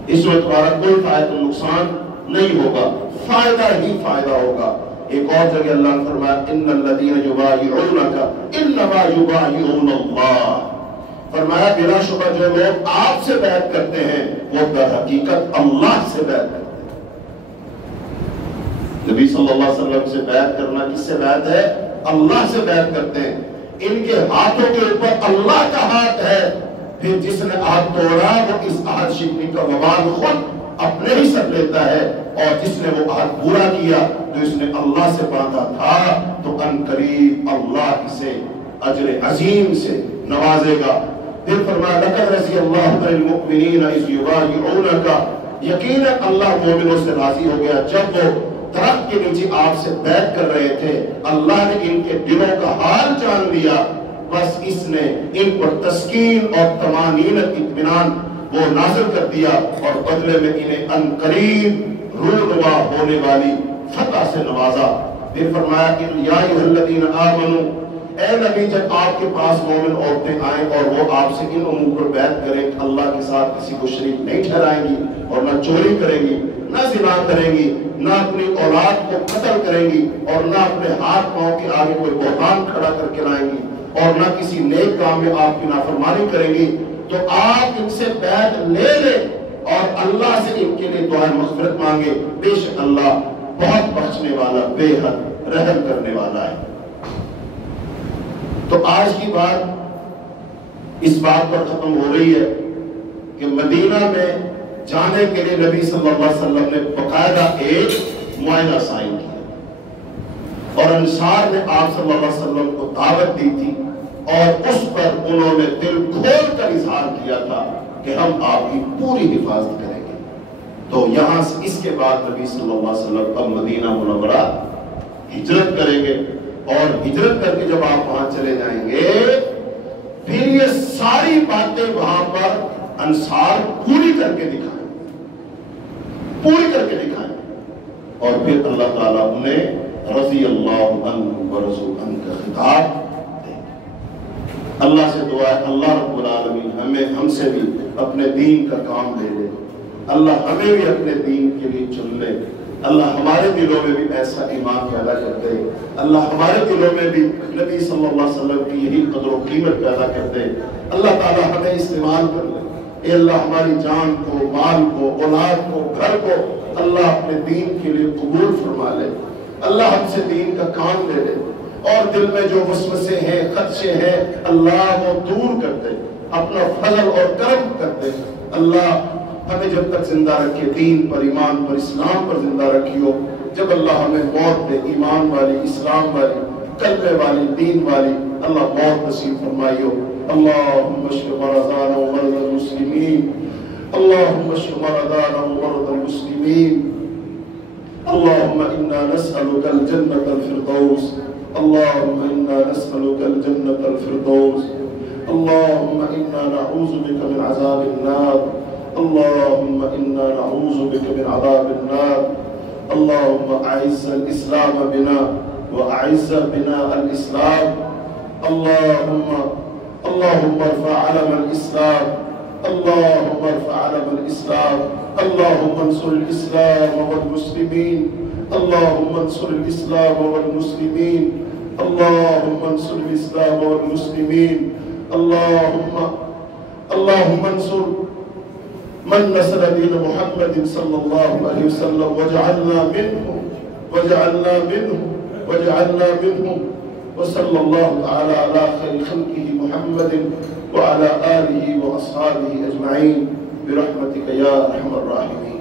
اس میں تمہارا کوئی فائدہ نقصان نہیں ہوگا، فائدہ ہی فائدہ ہوگا۔ ایک اور جگہ اللہ نے فرمایا ان الذین یبایعونک انما یبایعون اللہ، فرمایا بلا شبہ جو لوگ آپ سے بیعت کرتے ہیں وہ در حقیقت اللہ سے بیعت کرتے ہیں۔ نبی صلی اللہ علیہ وسلم سے بیعت کرنا کس سے بیعت ہے؟ اللہ سے بیعت کرتے ہیں۔ ان کے ہاتھوں کے اوپر اللہ کا ہاتھ ہے، پھر جس نے عہد توڑا وہ اس عہد شکنی کا وبال خود اپنے ہی سر لیتا ہے، اور جس نے وہ عہد پورا کیا جو اس نے اللہ سے باندھا تھا تو ان قریب اللہ اسے اجر عظیم سے نوازے گا۔ پھر فرمایا لقد رضی اللہ عن المؤمنین اذ یبایعونک، یقینا اللہ مومنوں سے راضی ہو گیا جب وہ درخت کے نیچے آپ سے بیعت کر رہے تھے، اللہ نے ان کے دلوں کا حال جان لیا، بس اس نے ان پر تسکین اور طمانینت اطمینان وہ نازل کر دیا، اور بدلے میں انہیں ان قریب رونما ہونے والی فتح سے نوازا۔ پھر فرمایا یا ایھا الذین آمنوا، اے نبی جب آپ کے پاس مومن عورتیں آئیں اور وہ آپ سے ان امور پر بیعت کریں کہ اللہ کے ساتھ کسی کو شریک نہیں ٹھہرائیں گی، اور نہ چوری کریں گی، نہ زنا کریں گی، نہ اپنی اولاد کو قتل کریں گی، اور نہ اپنے ہاتھ پاؤں کے آگے کوئی بہتان کھڑا کر کے لائیں گی، اور نہ کسی نیک کام میں آپ کی نافرمانی کریں گی، تو آپ ان سے بیعت لے لیں اور اللہ سے ان کے لیے دعائیں مغفرت مانگے، بے شک اللہ بہت بخشنے والا، بے حد رحم کرنے والا ہے۔ تو آج کی بات اس بات پر ختم ہو رہی ہے کہ مدینہ میں جانے کے لیے نبی صلی اللہ علیہ وسلم نے باقاعدہ ایک معاہدہ سائن کیا اور انصار نے آپ صلی اللہ علیہ وسلم کو دعوت دی تھی اور اس پر انہوں نے دل کھول کر اظہار کیا تھا کہ ہم آپ کی پوری حفاظت کریں گے۔ تو یہاں سے اس کے بعد نبی صلی اللہ علیہ وسلم اب مدینہ منورہ ہجرت کریں گے، اور ہجرت کر کے جب آپ وہاں چلے جائیں گے پھر یہ ساری باتیں وہاں پر انصار پوری کر کے دکھائیں، پوری کر کے دکھائیں، اور پھر اللہ تعالیٰ انہیں رضی اللہ عنہ ورضوا عنہ کا خطاب دے۔ اللہ سے دعا ہے اللہ رب العالمین ہم سے بھی اپنے دین کا کام لے لے، اللہ ہمیں بھی اپنے دین کے لیے چن لے، اللہ ہمارے دلوں میں بھی ایسا ایمان پیدا کر دے، اللہ ہمارے دلوں میں بھی نبی صلی اللہ علیہ وسلم کی یہی قدر و قیمت پیدا کر دے، اللہ تعالیٰ ہمیں استعمال کر لے۔ اے اللہ ہماری جان کو، مال کو، اولاد کو، گھر کو اللہ اپنے دین کے لیے قبول فرما لے، اللہ ہم سے دین کا کام لے لے، اور دل میں جو وسوسے ہیں، خدشے ہیں، اللہ وہ دور کر دے، اپنا فضل اور کرم کر دے۔ اللہ ہمیں جب تک زندہ رکھے دین پر، ایمان پر، اسلام پر زندہ رکھی ہو، جب اللہ ہمیں موت دے ایمان والی، اسلام والی، کلمے والی، دین والی، اللہ موت نصیب فرمائی ہو۔ اللہم اشف مرضانا ومرضى المسلمین، اللہم اشف مرضانا ومرضى المسلمین، اللہم انا نسألك الجنة الفردوس، اللہم انا نسألك الجنة الفردوس، اللہم انا نعوذ بك من عذاب النار، اللہم انا نعوذ بك من عذاب النار، اللہم اعز الاسلام بنا واعز بنا الاسلام، اللهم ارفع علم الإسلام، اللهم ارفع علم الإسلام، اللهم انصر الإسلام والمسلمين، اللهم انصر الإسلام والمسلمين، اللهم انصر الإسلام والمسلمين، اللهم انصر من نصر دين محمد صلى الله عليه وسلم واجعلنا منهم واجعلنا منهم واجعلنا منهم، وصلى الله تعالى على خير خلقه محمد وعلى آله وأصحابه أجمعين برحمتك يا أرحم الراحمين۔